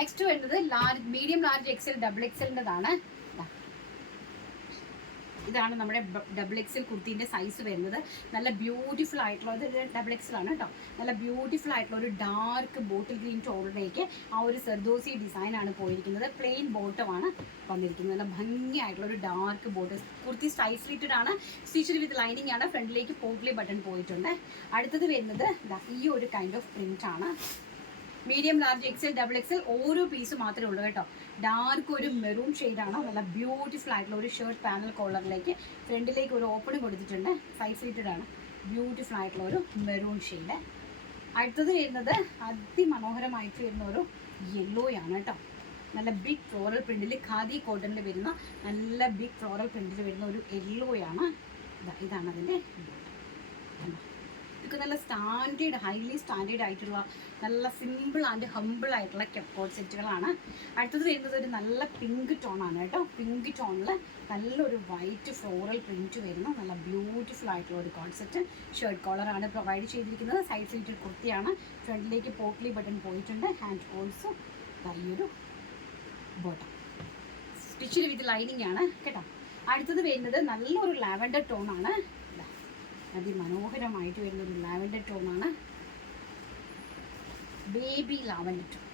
നെക്സ്റ്റ് വരുന്നത് മീഡിയം ലാർജ് എക്സൽ ഡബിൾ എക്സലിൻ്റെതാണ്. ഇതാണ് നമ്മുടെ ഡബിൾ എക്സൽ കുർത്തീൻ്റെ സൈസ് വരുന്നത്. നല്ല ബ്യൂട്ടിഫുൾ ആയിട്ടുള്ള ഇത് ഡബിൾ എക്സൽ ആണ് കേട്ടോ. നല്ല ബ്യൂട്ടിഫുൾ ആയിട്ടുള്ള ഒരു ഡാർക്ക് ബോട്ടിൽ ഗ്രീൻ ടോണിലേക്ക് ആ ഒരു സെർദോസി ഡിസൈനാണ് പോയിരിക്കുന്നത്. പ്ലെയിൻ ബോട്ടമാണ് വന്നിരിക്കുന്നത്. നല്ല ഭംഗിയായിട്ടുള്ള ഒരു dark bottom. Kurti style slitted ആണ്. സ്റ്റിച്ചഡ് വിത്ത് ലൈനിങ് ആണ്. ഫ്രണ്ടിലേക്ക് പോട്ട്ലി ബട്ടൺ പോയിട്ടുണ്ട്. അടുത്തത് വരുന്നത് ഈ ഒരു കൈൻഡ് ഓഫ് പ്രിൻ്റ് ആണ്. Medium large XL double Excel ഓരോ പീസ് മാത്രമേ ഉള്ളൂ കേട്ടോ. ഡാർക്ക് ഒരു മെറൂൺ ഷെയ്ഡാണ്. നല്ല ബ്യൂട്ടിഫുൾ ആയിട്ടുള്ള ഒരു ഷർട്ട് പാനൽ കോളറിലേക്ക് ഫ്രണ്ടിലേക്ക് ഒരു ഓപ്പൺ കൊടുത്തിട്ടുണ്ട്. സൈഡ് സ്ലിറ്റഡ് ആണ്. ബ്യൂട്ടിഫുൾ ആയിട്ടുള്ള ഒരു മെറൂൺ ഷെയ്ഡ്. അടുത്തത് വരുന്നത് അതിമനോഹരമായിട്ട് വരുന്ന ഒരു യെല്ലോയാണ് കേട്ടോ. നല്ല ബിഗ് ഫ്ലോറൽ പ്രിൻറ്റിൽ ഖാദി കോട്ടണിൽ വരുന്ന നല്ല ബിഗ് ഫ്ലോറൽ പ്രിൻറ്റിൽ വരുന്ന ഒരു യെല്ലോയാണ്. ഇതാണ് അതിൻ്റെ ഇതൊക്കെ നല്ല സ്റ്റാൻഡേർഡ്, ഹൈലി സ്റ്റാൻഡേർഡ് ആയിട്ടുള്ള നല്ല സിമ്പിൾ ആൻഡ് ഹമ്പിൾ ആയിട്ടുള്ള കോട്ട് സെറ്റുകളാണ്. അടുത്തത് വരുന്നത് ഒരു നല്ല പിങ്ക് ടോണാണ് കേട്ടോ. പിങ്ക് ടോണിൽ നല്ലൊരു വൈറ്റ് ഫ്ലോറൽ പ്രിൻറ്റ് വരുന്ന നല്ല ബ്യൂട്ടിഫുൾ ആയിട്ടുള്ള ഒരു കോട്ട് സെറ്റ്. ഷർട്ട് കോളറാണ് പ്രൊവൈഡ് ചെയ്തിരിക്കുന്നത്. സൈഡ് സ്ലിറ്റഡ് കുർത്തിയാണ്. ഫ്രണ്ടിലേക്ക് പോട്ട്ലി ബട്ടൺ പോയിട്ടുണ്ട്. ഹാൻഡ് ഓൾസോ ഈ ഒരു ബോട്ടം സ്റ്റിച്ചിൽ വിത്ത് ലൈനിങ് ആണ് കേട്ടോ. അടുത്തത് വരുന്നത് നല്ലൊരു ലാവൻഡർ ടോണാണ്. അതിമനോഹരമായിട്ട് വരുന്നൊരു ലാവൻഡർ ടോണാണ്. Baby lavender tone.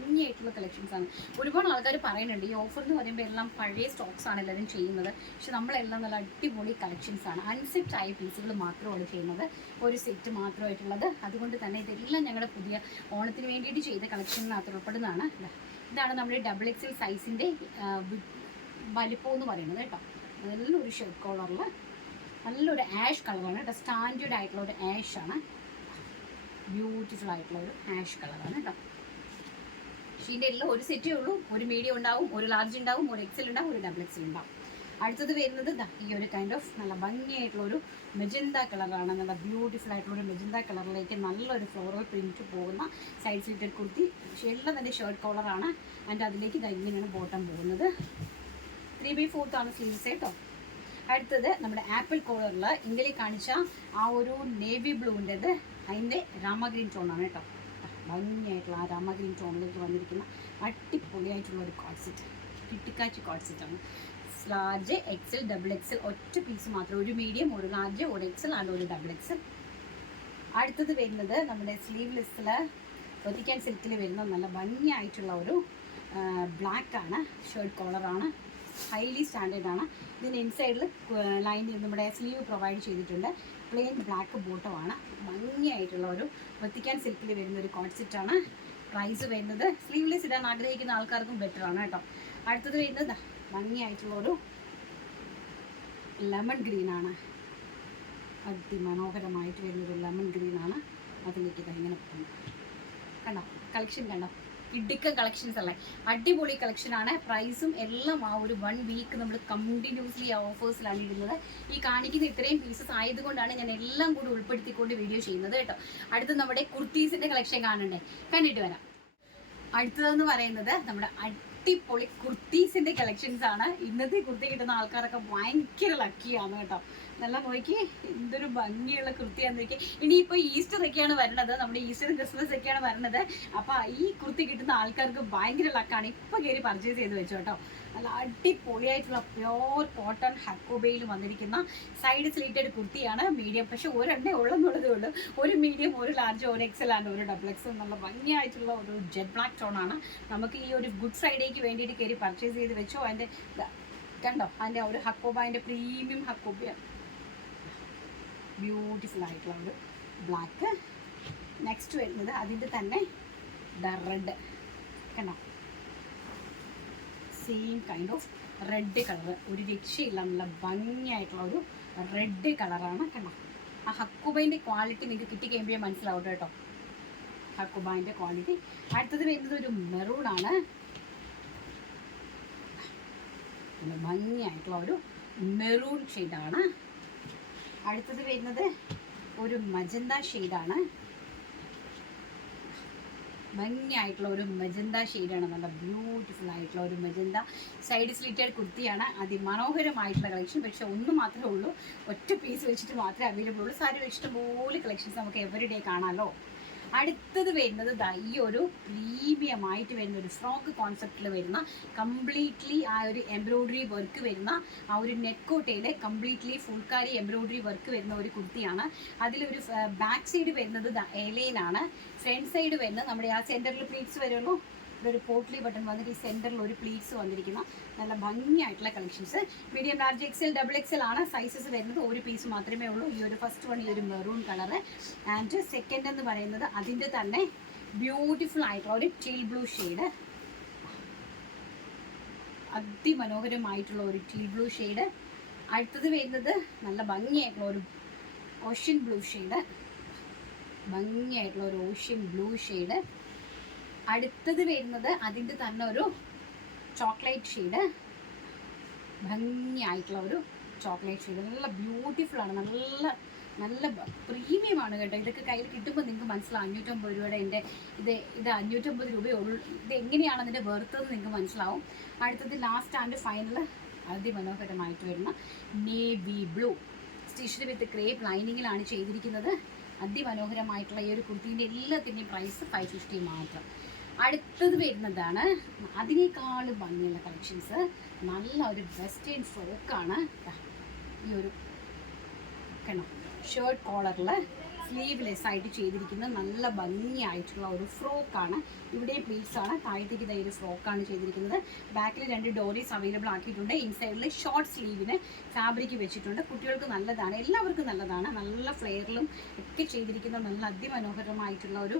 ഭംഗിയായിട്ടുള്ള കളക്ഷൻസാണ്. ഒരുപാട് ആൾക്കാർ പറയുന്നുണ്ട് ഈ ഓഫർ എന്ന് പറയുമ്പോൾ എല്ലാം പഴയ സ്റ്റോക്സാണ് എല്ലാവരും ചെയ്യുന്നത്. പക്ഷെ നമ്മളെല്ലാം നല്ല അടിപൊളി കളക്ഷൻസാണ്. അൺസെറ്റ് ആയ പീസുകൾ മാത്രമാണ് ചെയ്യുന്നത്. ഒരു സെറ്റ് മാത്രമായിട്ടുള്ളത്. അതുകൊണ്ട് തന്നെ ഇതെല്ലാം ഞങ്ങളുടെ പുതിയ ഓണത്തിന് വേണ്ടിയിട്ട് ചെയ്ത കളക്ഷനിനകത്ത് ഉൾപ്പെടുന്നതാണ്. ഇതാണ് നമ്മുടെ ഡബിൾ എക്സൽ സൈസിൻ്റെ വലിപ്പം എന്ന് പറയുന്നത് കേട്ടോ. നല്ലൊരു ഷർട്ട് കോളറിൽ നല്ലൊരു ആഷ് കളറാണ് കേട്ടോ. സ്റ്റാൻഡേർഡ് ആയിട്ടുള്ള ഒരു ആഷാണ്. ബ്യൂട്ടിഫുൾ ആയിട്ടുള്ള ഒരു ആഷ് കളറാണ് കേട്ടോ. ഷീൻ്റെ എല്ലാം ഒരു സെറ്റേ ഉള്ളൂ. ഒരു മീഡിയം ഉണ്ടാവും, ഒരു ലാർജ് ഉണ്ടാവും, ഒരു എക്സൽ ഉണ്ടാവും, ഒരു ഡബിൾ എക്സൽ ഉണ്ടാവും. അടുത്തത് വരുന്നത് ഈ ഒരു കൈൻഡ് ഓഫ് നല്ല ഭംഗിയായിട്ടുള്ളൊരു മെജന്ത കളറാണ്. നല്ല ബ്യൂട്ടിഫുൾ ആയിട്ടുള്ളൊരു മെജന്ത കളറിലേക്ക് നല്ലൊരു ഫ്ലോറൽ പ്രിൻറ്റ് പോകുന്ന സൈഡ് സ്ലിറ്റഡ് കുർത്തി. എല്ലാം തന്നെ ഷർട്ട് കോളറാണ്. അതിൻ്റെ അതിലേക്ക് ഇങ്ങനെയാണ് ബോട്ടം പോകുന്നത്. 3/4 ആണ് സ്ലീവ്സ് കേട്ടോ. അടുത്തത് നമ്മുടെ ആപ്പിൾ കോളറിൽ ഇങ്ങനെ കാണിച്ച ആ ഒരു നേവി ബ്ലൂവിൻ്റെത് അതിൻ്റെ രാമ ഗ്രീൻ ടോണാണ് കേട്ടോ. ഭംഗിയായിട്ടുള്ള ആ രാമ ഗ്രീൻ ടോണിലേക്ക് വന്നിരിക്കുന്ന അടിപൊളിയായിട്ടുള്ള ഒരു കോഡ് സെറ്റ്, കിട്ടിക്കാച്ചി കോഡ് സെറ്റാണ്. ലാർജ്, എക്സൽ, ഡബിൾ എക്സൽ, ഒറ്റ പീസ് മാത്രം. ഒരു മീഡിയം, ഒരു ലാർജ്, ഒരു എക്സൽ ആൻഡ് ഒരു ഡബിൾ എക്സൽ. അടുത്തത് വരുന്നത് നമ്മുടെ സ്ലീവ്ലെസ്സിൽ ഒത്തിക്കാൻ സിൽക്കിൽ വരുന്ന നല്ല ഭംഗിയായിട്ടുള്ള ഒരു ബ്ലാക്കാണ്. Shirt കോളറാണ്, highly സ്റ്റാൻഡേർഡാണ്. ഇതിന് ഇൻസൈഡിൽ ലൈനിൽ നമ്മുടെ സ്ലീവ് പ്രൊവൈഡ് ചെയ്തിട്ടുണ്ട്. പ്ലെയിൻ ബ്ലാക്ക് ബോട്ടമാണ്. ഭംഗിയായിട്ടുള്ള ഒരു ഒത്തിക്കാൻ സിൽക്കിൽ വരുന്ന ഒരു കോഡ് സെറ്റാണ്. പ്രൈസ് വരുന്നത് സ്ലീവ്ലെസ് ഇടാൻ ആഗ്രഹിക്കുന്ന ആൾക്കാർക്കും ബെറ്ററാണ് കേട്ടോ. അടുത്തത് വരുന്നത് ഭംഗിയായിട്ടുള്ള ഒരു ലെമൺ ഗ്രീനാണ്. അതിമനോഹരമായിട്ട് വരുന്നൊരു ലെമൺ ഗ്രീനാണ്. അതിലേക്ക് ഇങ്ങനെ പോകുന്നു. കണ്ടോ കളക്ഷൻ കണ്ടോ, ഇടുക്ക കളക്ഷൻസ് അല്ലേ, അടിപൊളി കളക്ഷനാണ്. പ്രൈസും എല്ലാം ആ ഒരു 1 വീക്ക് നമ്മൾ കണ്ടിന്യൂസ്ലി ആ ഓഫേഴ്സിലാണ് ഇടുന്നത്. ഈ കാണിക്കുന്ന ഇത്രയും പീസസ് ആയതുകൊണ്ടാണ് ഞാൻ എല്ലാം കൂടി ഉൾപ്പെടുത്തിക്കൊണ്ട് വീഡിയോ ചെയ്യുന്നത് കേട്ടോ. അടുത്ത് നമ്മുടെ കുർത്തീസിൻ്റെ കളക്ഷൻ കാണണ്ടേ, കണ്ടിട്ട് വരാം. അടുത്തതെന്ന് പറയുന്നത് നമ്മുടെ അടിപൊളി കുർത്തീസിൻ്റെ കളക്ഷൻസ് ആണ്. ഇന്നത്തെ കുർത്തി കിട്ടുന്ന ആൾക്കാരൊക്കെ ഭയങ്കര ലക്കിയാണ് കേട്ടോ. നല്ല നോക്കി എന്തൊരു ഭംഗിയുള്ള കുർത്തിയാന്ന് നോക്കി. ഇനിയിപ്പോൾ ഈസ്റ്റർ ഒക്കെയാണ് വരുന്നത്, നമ്മുടെ ഈസ്റ്റർ ക്രിസ്മസ് ഒക്കെയാണ് വരുന്നത്. അപ്പോൾ ഈ കുർത്തി കിട്ടുന്ന ആൾക്കാർക്ക് ഭയങ്കര ലക്കാണ്. ഇപ്പോൾ കയറി പർച്ചേസ് ചെയ്ത് വെച്ചോ കേട്ടോ. നല്ല അടിപൊളിയായിട്ടുള്ള പ്യോർ കോട്ടൺ ഹക്കോബയിൽ വന്നിരിക്കുന്ന സൈഡ് സ്ലീറ്റഡ് കുർത്തിയാണ്. മീഡിയം, പക്ഷേ ഒരെണ്ണേ ഉള്ളെന്നുള്ളതേ ഉള്ളൂ. ഒരു മീഡിയം, ഒരു ലാർജ്, ഒരു എക്സൽ ആൻഡ് ഒരു ഡബിൾ എക്സൽ. നല്ല ഭംഗിയായിട്ടുള്ള ഒരു ജെറ്റ് ബ്ലാക്ക് ടോണാണ്. നമുക്ക് ഈ ഒരു ഗുഡ് ഫ്രൈഡേക്ക് വേണ്ടിയിട്ട് കയറി പർച്ചേസ് ചെയ്ത് വെച്ചോ. അതിൻ്റെ കണ്ടോ, അതിൻ്റെ ഒരു ഹക്കോബ, പ്രീമിയം ഹക്കോബയാണ്. ബ്യൂട്ടിഫുൾ ആയിട്ടുള്ള ഒരു ബ്ലാക്ക്. നെക്സ്റ്റ് വരുന്നത് അതിൻ്റെ തന്നെ റെഡ് കണ്ടോ, same kind of red colour. ഒരു രക്ഷയില്ല, നല്ല ഭംഗിയായിട്ടുള്ള ഒരു റെഡ് കളറാണ് കണ്ടോ. ആ ഹക്കുബൈൻ്റെ ക്വാളിറ്റി നിങ്ങൾക്ക് കിട്ടിക്കഴിയുമ്പോൾ മനസ്സിലാവും കേട്ടോ, ഹക്കുബൈൻ്റെ ക്വാളിറ്റി. അടുത്തത് വരുന്നത് ഒരു മെറൂണാണ്. ഭംഗിയായിട്ടുള്ള ഒരു മെറൂൺ ഷെയ്ഡാണ്. അടുത്തത് വരുന്നത് ഒരു മജന്ത ഷെയ്ഡാണ്. ഭംഗിയായിട്ടുള്ള ഒരു മജന്ത ഷെയ്ഡാണ്. നല്ല ബ്യൂട്ടിഫുൾ ആയിട്ടുള്ള ഒരു മജന്ത സൈഡ് സ്ലിറ്റഡ് കുർത്തിയാണ്. അതിമനോഹരമായിട്ടുള്ള കളക്ഷൻ. പക്ഷെ ഒന്ന് മാത്രമേ ഉള്ളൂ, ഒറ്റ പീസ് വെച്ചിട്ട് മാത്രമേ അവൈലബിൾ ഉള്ളൂ. സാരി ഇഷ്ടംപോലെ കളക്ഷൻസ് നമുക്ക് എവറി ഡേ കാണാമല്ലോ. അടുത്തത് വരുന്നത് ഈ ഒരു പ്രീമിയമായിട്ട് വരുന്ന ഒരു ഫ്രോക്ക് കോൺസെപ്റ്റിൽ വരുന്ന കംപ്ലീറ്റ്ലി ആ ഒരു എംബ്രോയ്ഡറി വർക്ക് വരുന്ന ആ ഒരു നെക്കോട്ടയിൽ കംപ്ലീറ്റ്ലി ഫുൾക്കാരി എംബ്രോയ്ഡറി വർക്ക് വരുന്ന ഒരു കുർത്തിയാണ്. അതിലൊരു ബാക്ക് സൈഡ് വരുന്നത് എലൈനാണ്. ഫ്രണ്ട് സൈഡ് വരുന്നത് നമ്മുടെ ആ സെൻറ്ററിൽ പ്ലീറ്റ്സ് വരുള്ളൂ. ഇവിടെ ഒരു പോട്ട്ലി ബട്ടൺ വന്നിട്ട് ഈ സെൻറ്ററിൽ ഒരു പ്ലീറ്റ്സ് വന്നിരിക്കുന്ന നല്ല ഭംഗിയായിട്ടുള്ള collections. Medium, large, XL, double XL ആണ് സൈസസ് വരുന്നത്. ഒരു പീസ് മാത്രമേ ഉള്ളൂ. ഈ ഒരു ഫസ്റ്റ് വൺ ഈ ഒരു മെറൂൺ കളറ്. ആൻഡ് സെക്കൻഡ് എന്ന് പറയുന്നത് അതിൻ്റെ തന്നെ ബ്യൂട്ടിഫുൾ ആയിട്ടുള്ള ഒരു ടീൽ ബ്ലൂ ഷെയ്ഡ്. അതിമനോഹരമായിട്ടുള്ള ഒരു ടീൽ ബ്ലൂ ഷെയ്ഡ്. അടുത്തത് വരുന്നത് നല്ല ഭംഗിയായിട്ടുള്ള ഒരു ഓഷ്യൻ ബ്ലൂ ഷെയ്ഡ്. ഭംഗിയായിട്ടുള്ള ഒരു ഓഷ്യൻ ബ്ലൂ ഷെയ്ഡ്. അടുത്തത് വരുന്നത് അതിൻ്റെ തന്നെ ഒരു ചോക്ലേറ്റ് ഷെയ്ഡ്. ഭംഗിയായിട്ടുള്ള ഒരു ചോക്ലേറ്റ് ഷെയ്ഡ്. നല്ല ബ്യൂട്ടിഫുൾ ആണ്. നല്ല നല്ല പ്രീമിയമാണ് കേട്ടോ. ഇതൊക്കെ കയ്യിൽ കിട്ടുമ്പോൾ നിങ്ങൾക്ക് മനസ്സിലാവും 550 രൂപയുടെ എൻ്റെ ഇത് 550 രൂപയുള്ളൂ. ഇത് എങ്ങനെയാണ് അതിൻ്റെ വെറുതെന്ന് നിങ്ങൾക്ക് മനസ്സിലാവും. അടുത്തത് ലാസ്റ്റ് ആൻഡ് ഫൈനൽ അതിമനോഹരമായിട്ട് വരുന്ന നേവി ബ്ലൂ സ്റ്റിച്ച്ഡ് വിത്ത് ക്രേപ്പ് ലൈനിങ്ങിലാണ് ചെയ്തിരിക്കുന്നത്. അതിമനോഹരമായിട്ടുള്ള ഈ ഒരു കുർത്തീൻ്റെ എല്ലാത്തിൻ്റെയും പ്രൈസ് 550 മാത്രം. അടുത്തത് വരുന്നതാണ് അതിനേക്കാൾ ഭംഗിയുള്ള കളക്ഷൻസ്. നല്ല ഒരു വെസ്റ്റേൺ ഫ്രോക്കാണ്. ഈ ഒരു കണ്ടോ, ഷർട്ട് കോളറിൽ സ്ലീവ്ലെസ് ആയിട്ട് ചെയ്തിരിക്കുന്ന നല്ല ഭംഗിയായിട്ടുള്ള ഒരു ഫ്രോക്കാണ്. ഇവിടെയും പ്ലീറ്റ്സാണ്. താഴത്തേക്ക് ഇതായി ഒരു ഫ്രോക്കാണ് ചെയ്തിരിക്കുന്നത്. ബാക്കിൽ 2 ഡോറീസ് അവൈലബിൾ ആക്കിയിട്ടുണ്ട്. ഇൻസൈഡിൽ ഷോർട്ട് സ്ലീവിന് ഫാബ്രിക് വെച്ചിട്ടുണ്ട്. കുട്ടികൾക്ക് നല്ലതാണ്, എല്ലാവർക്കും നല്ലതാണ്. നല്ല ഫ്ലെയറിലും ഒക്കെ ചെയ്തിരിക്കുന്ന നല്ല അതിമനോഹരമായിട്ടുള്ള ഒരു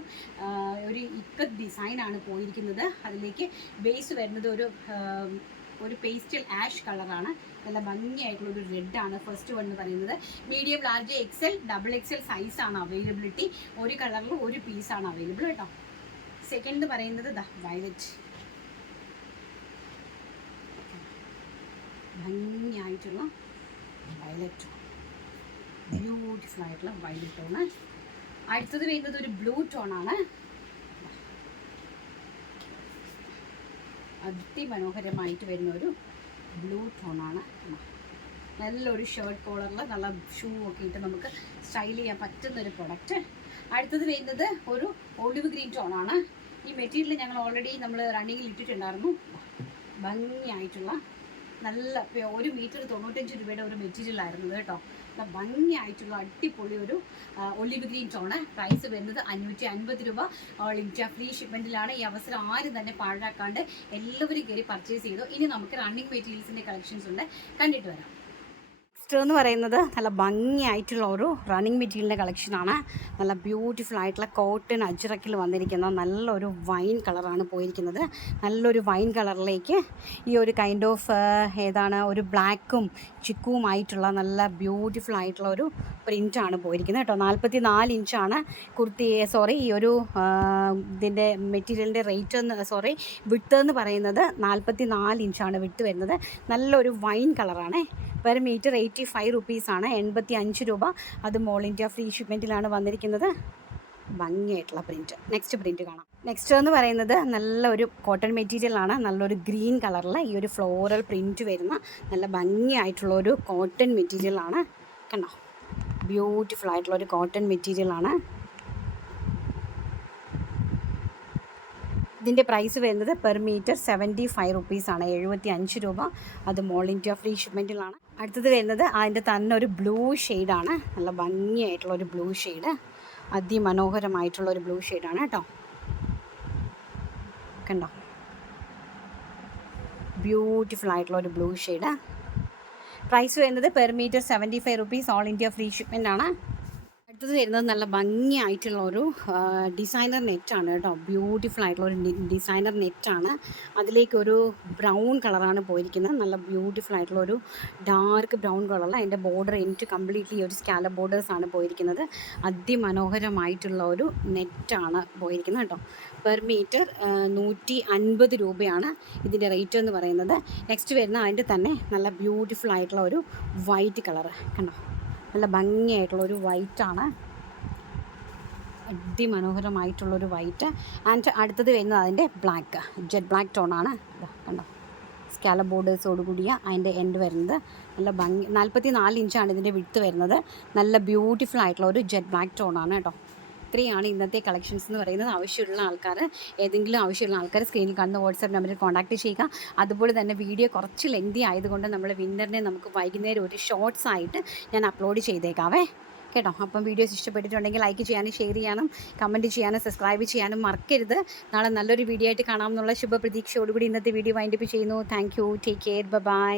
ഇക്കത്ത് ഡിസൈനാണ് പോയിരിക്കുന്നത്. അതിലേക്ക് ബേസ് വരുന്നത് ഒരു പേസ്റ്റൽ ആഷ് കളറാണ്. നല്ല ഭംഗിയായിട്ടുള്ള ഒരു റെഡാണ് ഫസ്റ്റ് വൺ എന്ന് പറയുന്നത്. Medium, large, XL, double XL സൈസാണ് അവൈലബിലിറ്റി. ഒരു കളറിൽ ഒരു പീസാണ് അവൈലബിൾ കേട്ടോ. സെക്കൻഡ് പറയുന്നത് വയലറ്റ്. ഭംഗിയായിട്ടുള്ള വയലറ്റ്, ബ്യൂട്ടിഫുൾ ആയിട്ടുള്ള വയലറ്റ് ടോണ്. അടുത്തത് വരുന്നത് ഒരു ബ്ലൂ ടോണാണ്. അതിമനോഹരമായിട്ട് വരുന്ന ഒരു ബ്ലൂ ടോണാണ്. നല്ലൊരു ഷർട്ട് കോളറിൽ നല്ല ഷൂ ഒക്കെ ഇട്ട് നമുക്ക് സ്റ്റൈൽ ചെയ്യാൻ പറ്റുന്നൊരു പ്രൊഡക്റ്റ്. അടുത്തത് വരുന്നത് ഒരു ഒലിവ് ഗ്രീൻ ടോണാണ്. ഈ മെറ്റീരിയൽ ഞങ്ങൾ ഓൾറെഡി നമ്മൾ റണ്ണിങ്ങിൽ ഇട്ടിട്ടുണ്ടായിരുന്നു. ഭംഗിയായിട്ടുള്ള നല്ല 1 മീറ്റർ 95 രൂപയുടെ ഒരു മെറ്റീരിയലായിരുന്നു കേട്ടോ. നല്ല ഭംഗിയായിട്ടുള്ള അടിപൊളി ഒരു ഒലിവ് ഗ്രീൻ ടോണ്. പ്രൈസ് വരുന്നത് 550 രൂപ. ഓൾ ഇന്ത്യ ഫ്രീ ഷിപ്മെൻറ്റിലാണ്. ഈ അവസരം ആരും തന്നെ പാഴാക്കാണ്ട് എല്ലാവരും കയറി പർച്ചേസ് ചെയ്തു. ഇനി നമുക്ക് റണ്ണിങ് മെറ്റീരിയൽസിൻ്റെ കളക്ഷൻസ് ഉണ്ട്, കണ്ടിട്ട് വരാം. നെക്സ്റ്റ് എന്ന് പറയുന്നത് നല്ല ഭംഗിയായിട്ടുള്ള ഒരു റണ്ണിങ് മെറ്റീരിയലിൻ്റെ കളക്ഷനാണ്. നല്ല ബ്യൂട്ടിഫുൾ ആയിട്ടുള്ള കോട്ടൺ അജ്രക്കിൽ വന്നിരിക്കുന്ന നല്ലൊരു വൈൻ കളറാണ് പോയിരിക്കുന്നത്. നല്ലൊരു വൈൻ കളറിലേക്ക് ഈ ഒരു കൈൻഡ് ഓഫ് ഏതാണ് ഒരു ബ്ലാക്കും ചിക്കുമായിട്ടുള്ള നല്ല ബ്യൂട്ടിഫുൾ ആയിട്ടുള്ള ഒരു പ്രിൻ്റാണ് പോയിരിക്കുന്നത് കേട്ടോ. 44 ഇഞ്ചാണ് ഈ ഒരു ഇതിൻ്റെ മെറ്റീരിയലിൻ്റെ വിഡ്ത്ത് എന്ന് പറയുന്നത് 44 ഇഞ്ചാണ് വിഡ്ത്ത് വരുന്നത്. നല്ലൊരു വൈൻ കളറാണ്. പെർ മീറ്റർ 85 റുപ്പീസാണ്, 85 രൂപ. അത് ഓൾ ഇന്ത്യ ഫ്രീ ഷിപ്മെൻറ്റിലാണ് വന്നിരിക്കുന്നത്. ഭംഗിയായിട്ടുള്ള പ്രിൻറ്റ്. നെക്സ്റ്റ് പ്രിൻറ്റ് കാണാം. നെക്സ്റ്റ് എന്ന് പറയുന്നത് നല്ലൊരു കോട്ടൺ മെറ്റീരിയലാണ്. നല്ലൊരു ഗ്രീൻ കളറിൽ ഈ ഒരു ഫ്ലോറൽ പ്രിൻറ്റ് വരുന്ന നല്ല ഭംഗിയായിട്ടുള്ളൊരു കോട്ടൺ മെറ്റീരിയലാണ്. കണ്ടോ, ബ്യൂട്ടിഫുൾ ആയിട്ടുള്ളൊരു കോട്ടൺ മെറ്റീരിയലാണ്. ഇതിൻ്റെ പ്രൈസ് വരുന്നത് പെർ മീറ്റർ 75 റുപ്പീസാണ്, 75 രൂപ. അത് ഓൾ ഇന്ത്യ ഫ്രീ ഷിപ്മെൻറ്റിലാണ്. അടുത്തത് വരുന്നത് അതിൻ്റെ തന്നെ ഒരു ബ്ലൂ ഷെയ്ഡാണ്. നല്ല ഭംഗിയായിട്ടുള്ളൊരു ബ്ലൂ ഷെയ്ഡ്, അതിമനോഹരമായിട്ടുള്ളൊരു ബ്ലൂ ഷെയ്ഡാണ് കേട്ടോ. കണ്ടോ, ബ്യൂട്ടിഫുൾ ആയിട്ടുള്ളൊരു ബ്ലൂ ഷെയ്ഡ്. പ്രൈസ് വരുന്നത് per metre 75 rupees, all India free ഷിപ്മെൻറ്റാണ്. അടുത്തത് വരുന്നത് നല്ല ഭംഗിയായിട്ടുള്ള ഒരു ഡിസൈനർ നെറ്റാണ് കേട്ടോ. ബ്യൂട്ടിഫുൾ ആയിട്ടുള്ള ഒരു ഡിസൈനർ നെറ്റാണ്. അതിലേക്കൊരു ബ്രൗൺ കളറാണ് പോയിരിക്കുന്നത്. നല്ല ബ്യൂട്ടിഫുൾ ആയിട്ടുള്ള ഒരു ഡാർക്ക് ബ്രൗൺ കളറിൽ അതിൻ്റെ ബോർഡർ എനിക്ക് കംപ്ലീറ്റ്ലി ഒരു സ്കാലപ്പ് ബോർഡേഴ്സാണ് പോയിരിക്കുന്നത്. അതിമനോഹരമായിട്ടുള്ള ഒരു നെറ്റാണ് പോയിരിക്കുന്നത് കേട്ടോ. പെർ മീറ്റർ 150 രൂപയാണ് ഇതിൻ്റെ റേറ്റ് എന്ന് പറയുന്നത്. നെക്സ്റ്റ് വരുന്ന അതിൻ്റെ തന്നെ നല്ല ബ്യൂട്ടിഫുൾ ആയിട്ടുള്ള ഒരു വൈറ്റ് കളറ് കണ്ടോ. നല്ല ഭംഗിയായിട്ടുള്ളൊരു വൈറ്റാണ്, അതിമനോഹരമായിട്ടുള്ളൊരു വൈറ്റ്. ആൻഡ് അടുത്തത് വരുന്നത് അതിൻ്റെ ബ്ലാക്ക്, ജെറ്റ് ബ്ലാക്ക് ടോണാണ്. കണ്ടോ, സ്കാലപ്പ് ബോർഡേഴ്സോട് കൂടിയ അതിൻ്റെ എൻഡ് വരുന്നത്. നല്ല ഭംഗി. 44 ഇഞ്ചാണ് ഇതിൻ്റെ വിഡ്ത്ത് വരുന്നത്. നല്ല ബ്യൂട്ടിഫുൾ ആയിട്ടുള്ള ഒരു ജെറ്റ് ബ്ലാക്ക് ടോണാണ് കേട്ടോ. ഇത്രയാണ് ഇന്നത്തെ കളക്ഷൻസ് എന്ന് പറയുന്നത്. ആവശ്യമുള്ള ആൾക്കാർ സ്ക്രീനിൽ കാണുന്ന വാട്സാപ്പ് നമ്പറിൽ കോൺടാക്റ്റ് ചെയ്യുക. അതുപോലെ തന്നെ വീഡിയോ കുറച്ച് ലെങ്തി ആയതുകൊണ്ട് നമ്മൾ വിന്നറിനെ നമുക്ക് വൈകുന്നേരം ഒരു ഷോർട്സ് ആയിട്ട് ഞാൻ അപ്ലോഡ് ചെയ്തേക്കാവേ കേട്ടോ. അപ്പം വീഡിയോസ് ഇഷ്ടപ്പെട്ടിട്ടുണ്ടെങ്കിൽ ലൈക്ക് ചെയ്യാനും ഷെയർ ചെയ്യാനും കമൻറ്റ് ചെയ്യാനും സബ്സ്ക്രൈബ് ചെയ്യാനും മറക്കരുത്. നാളെ നല്ലൊരു വീഡിയോ ആയിട്ട് കാണാമെന്നുള്ള ശുഭപ്രതീക്ഷയോടുകൂടി ഇന്നത്തെ വീഡിയോ വൈൻഡപ്പ് ചെയ്യുന്നു. Thank you. Take care. By.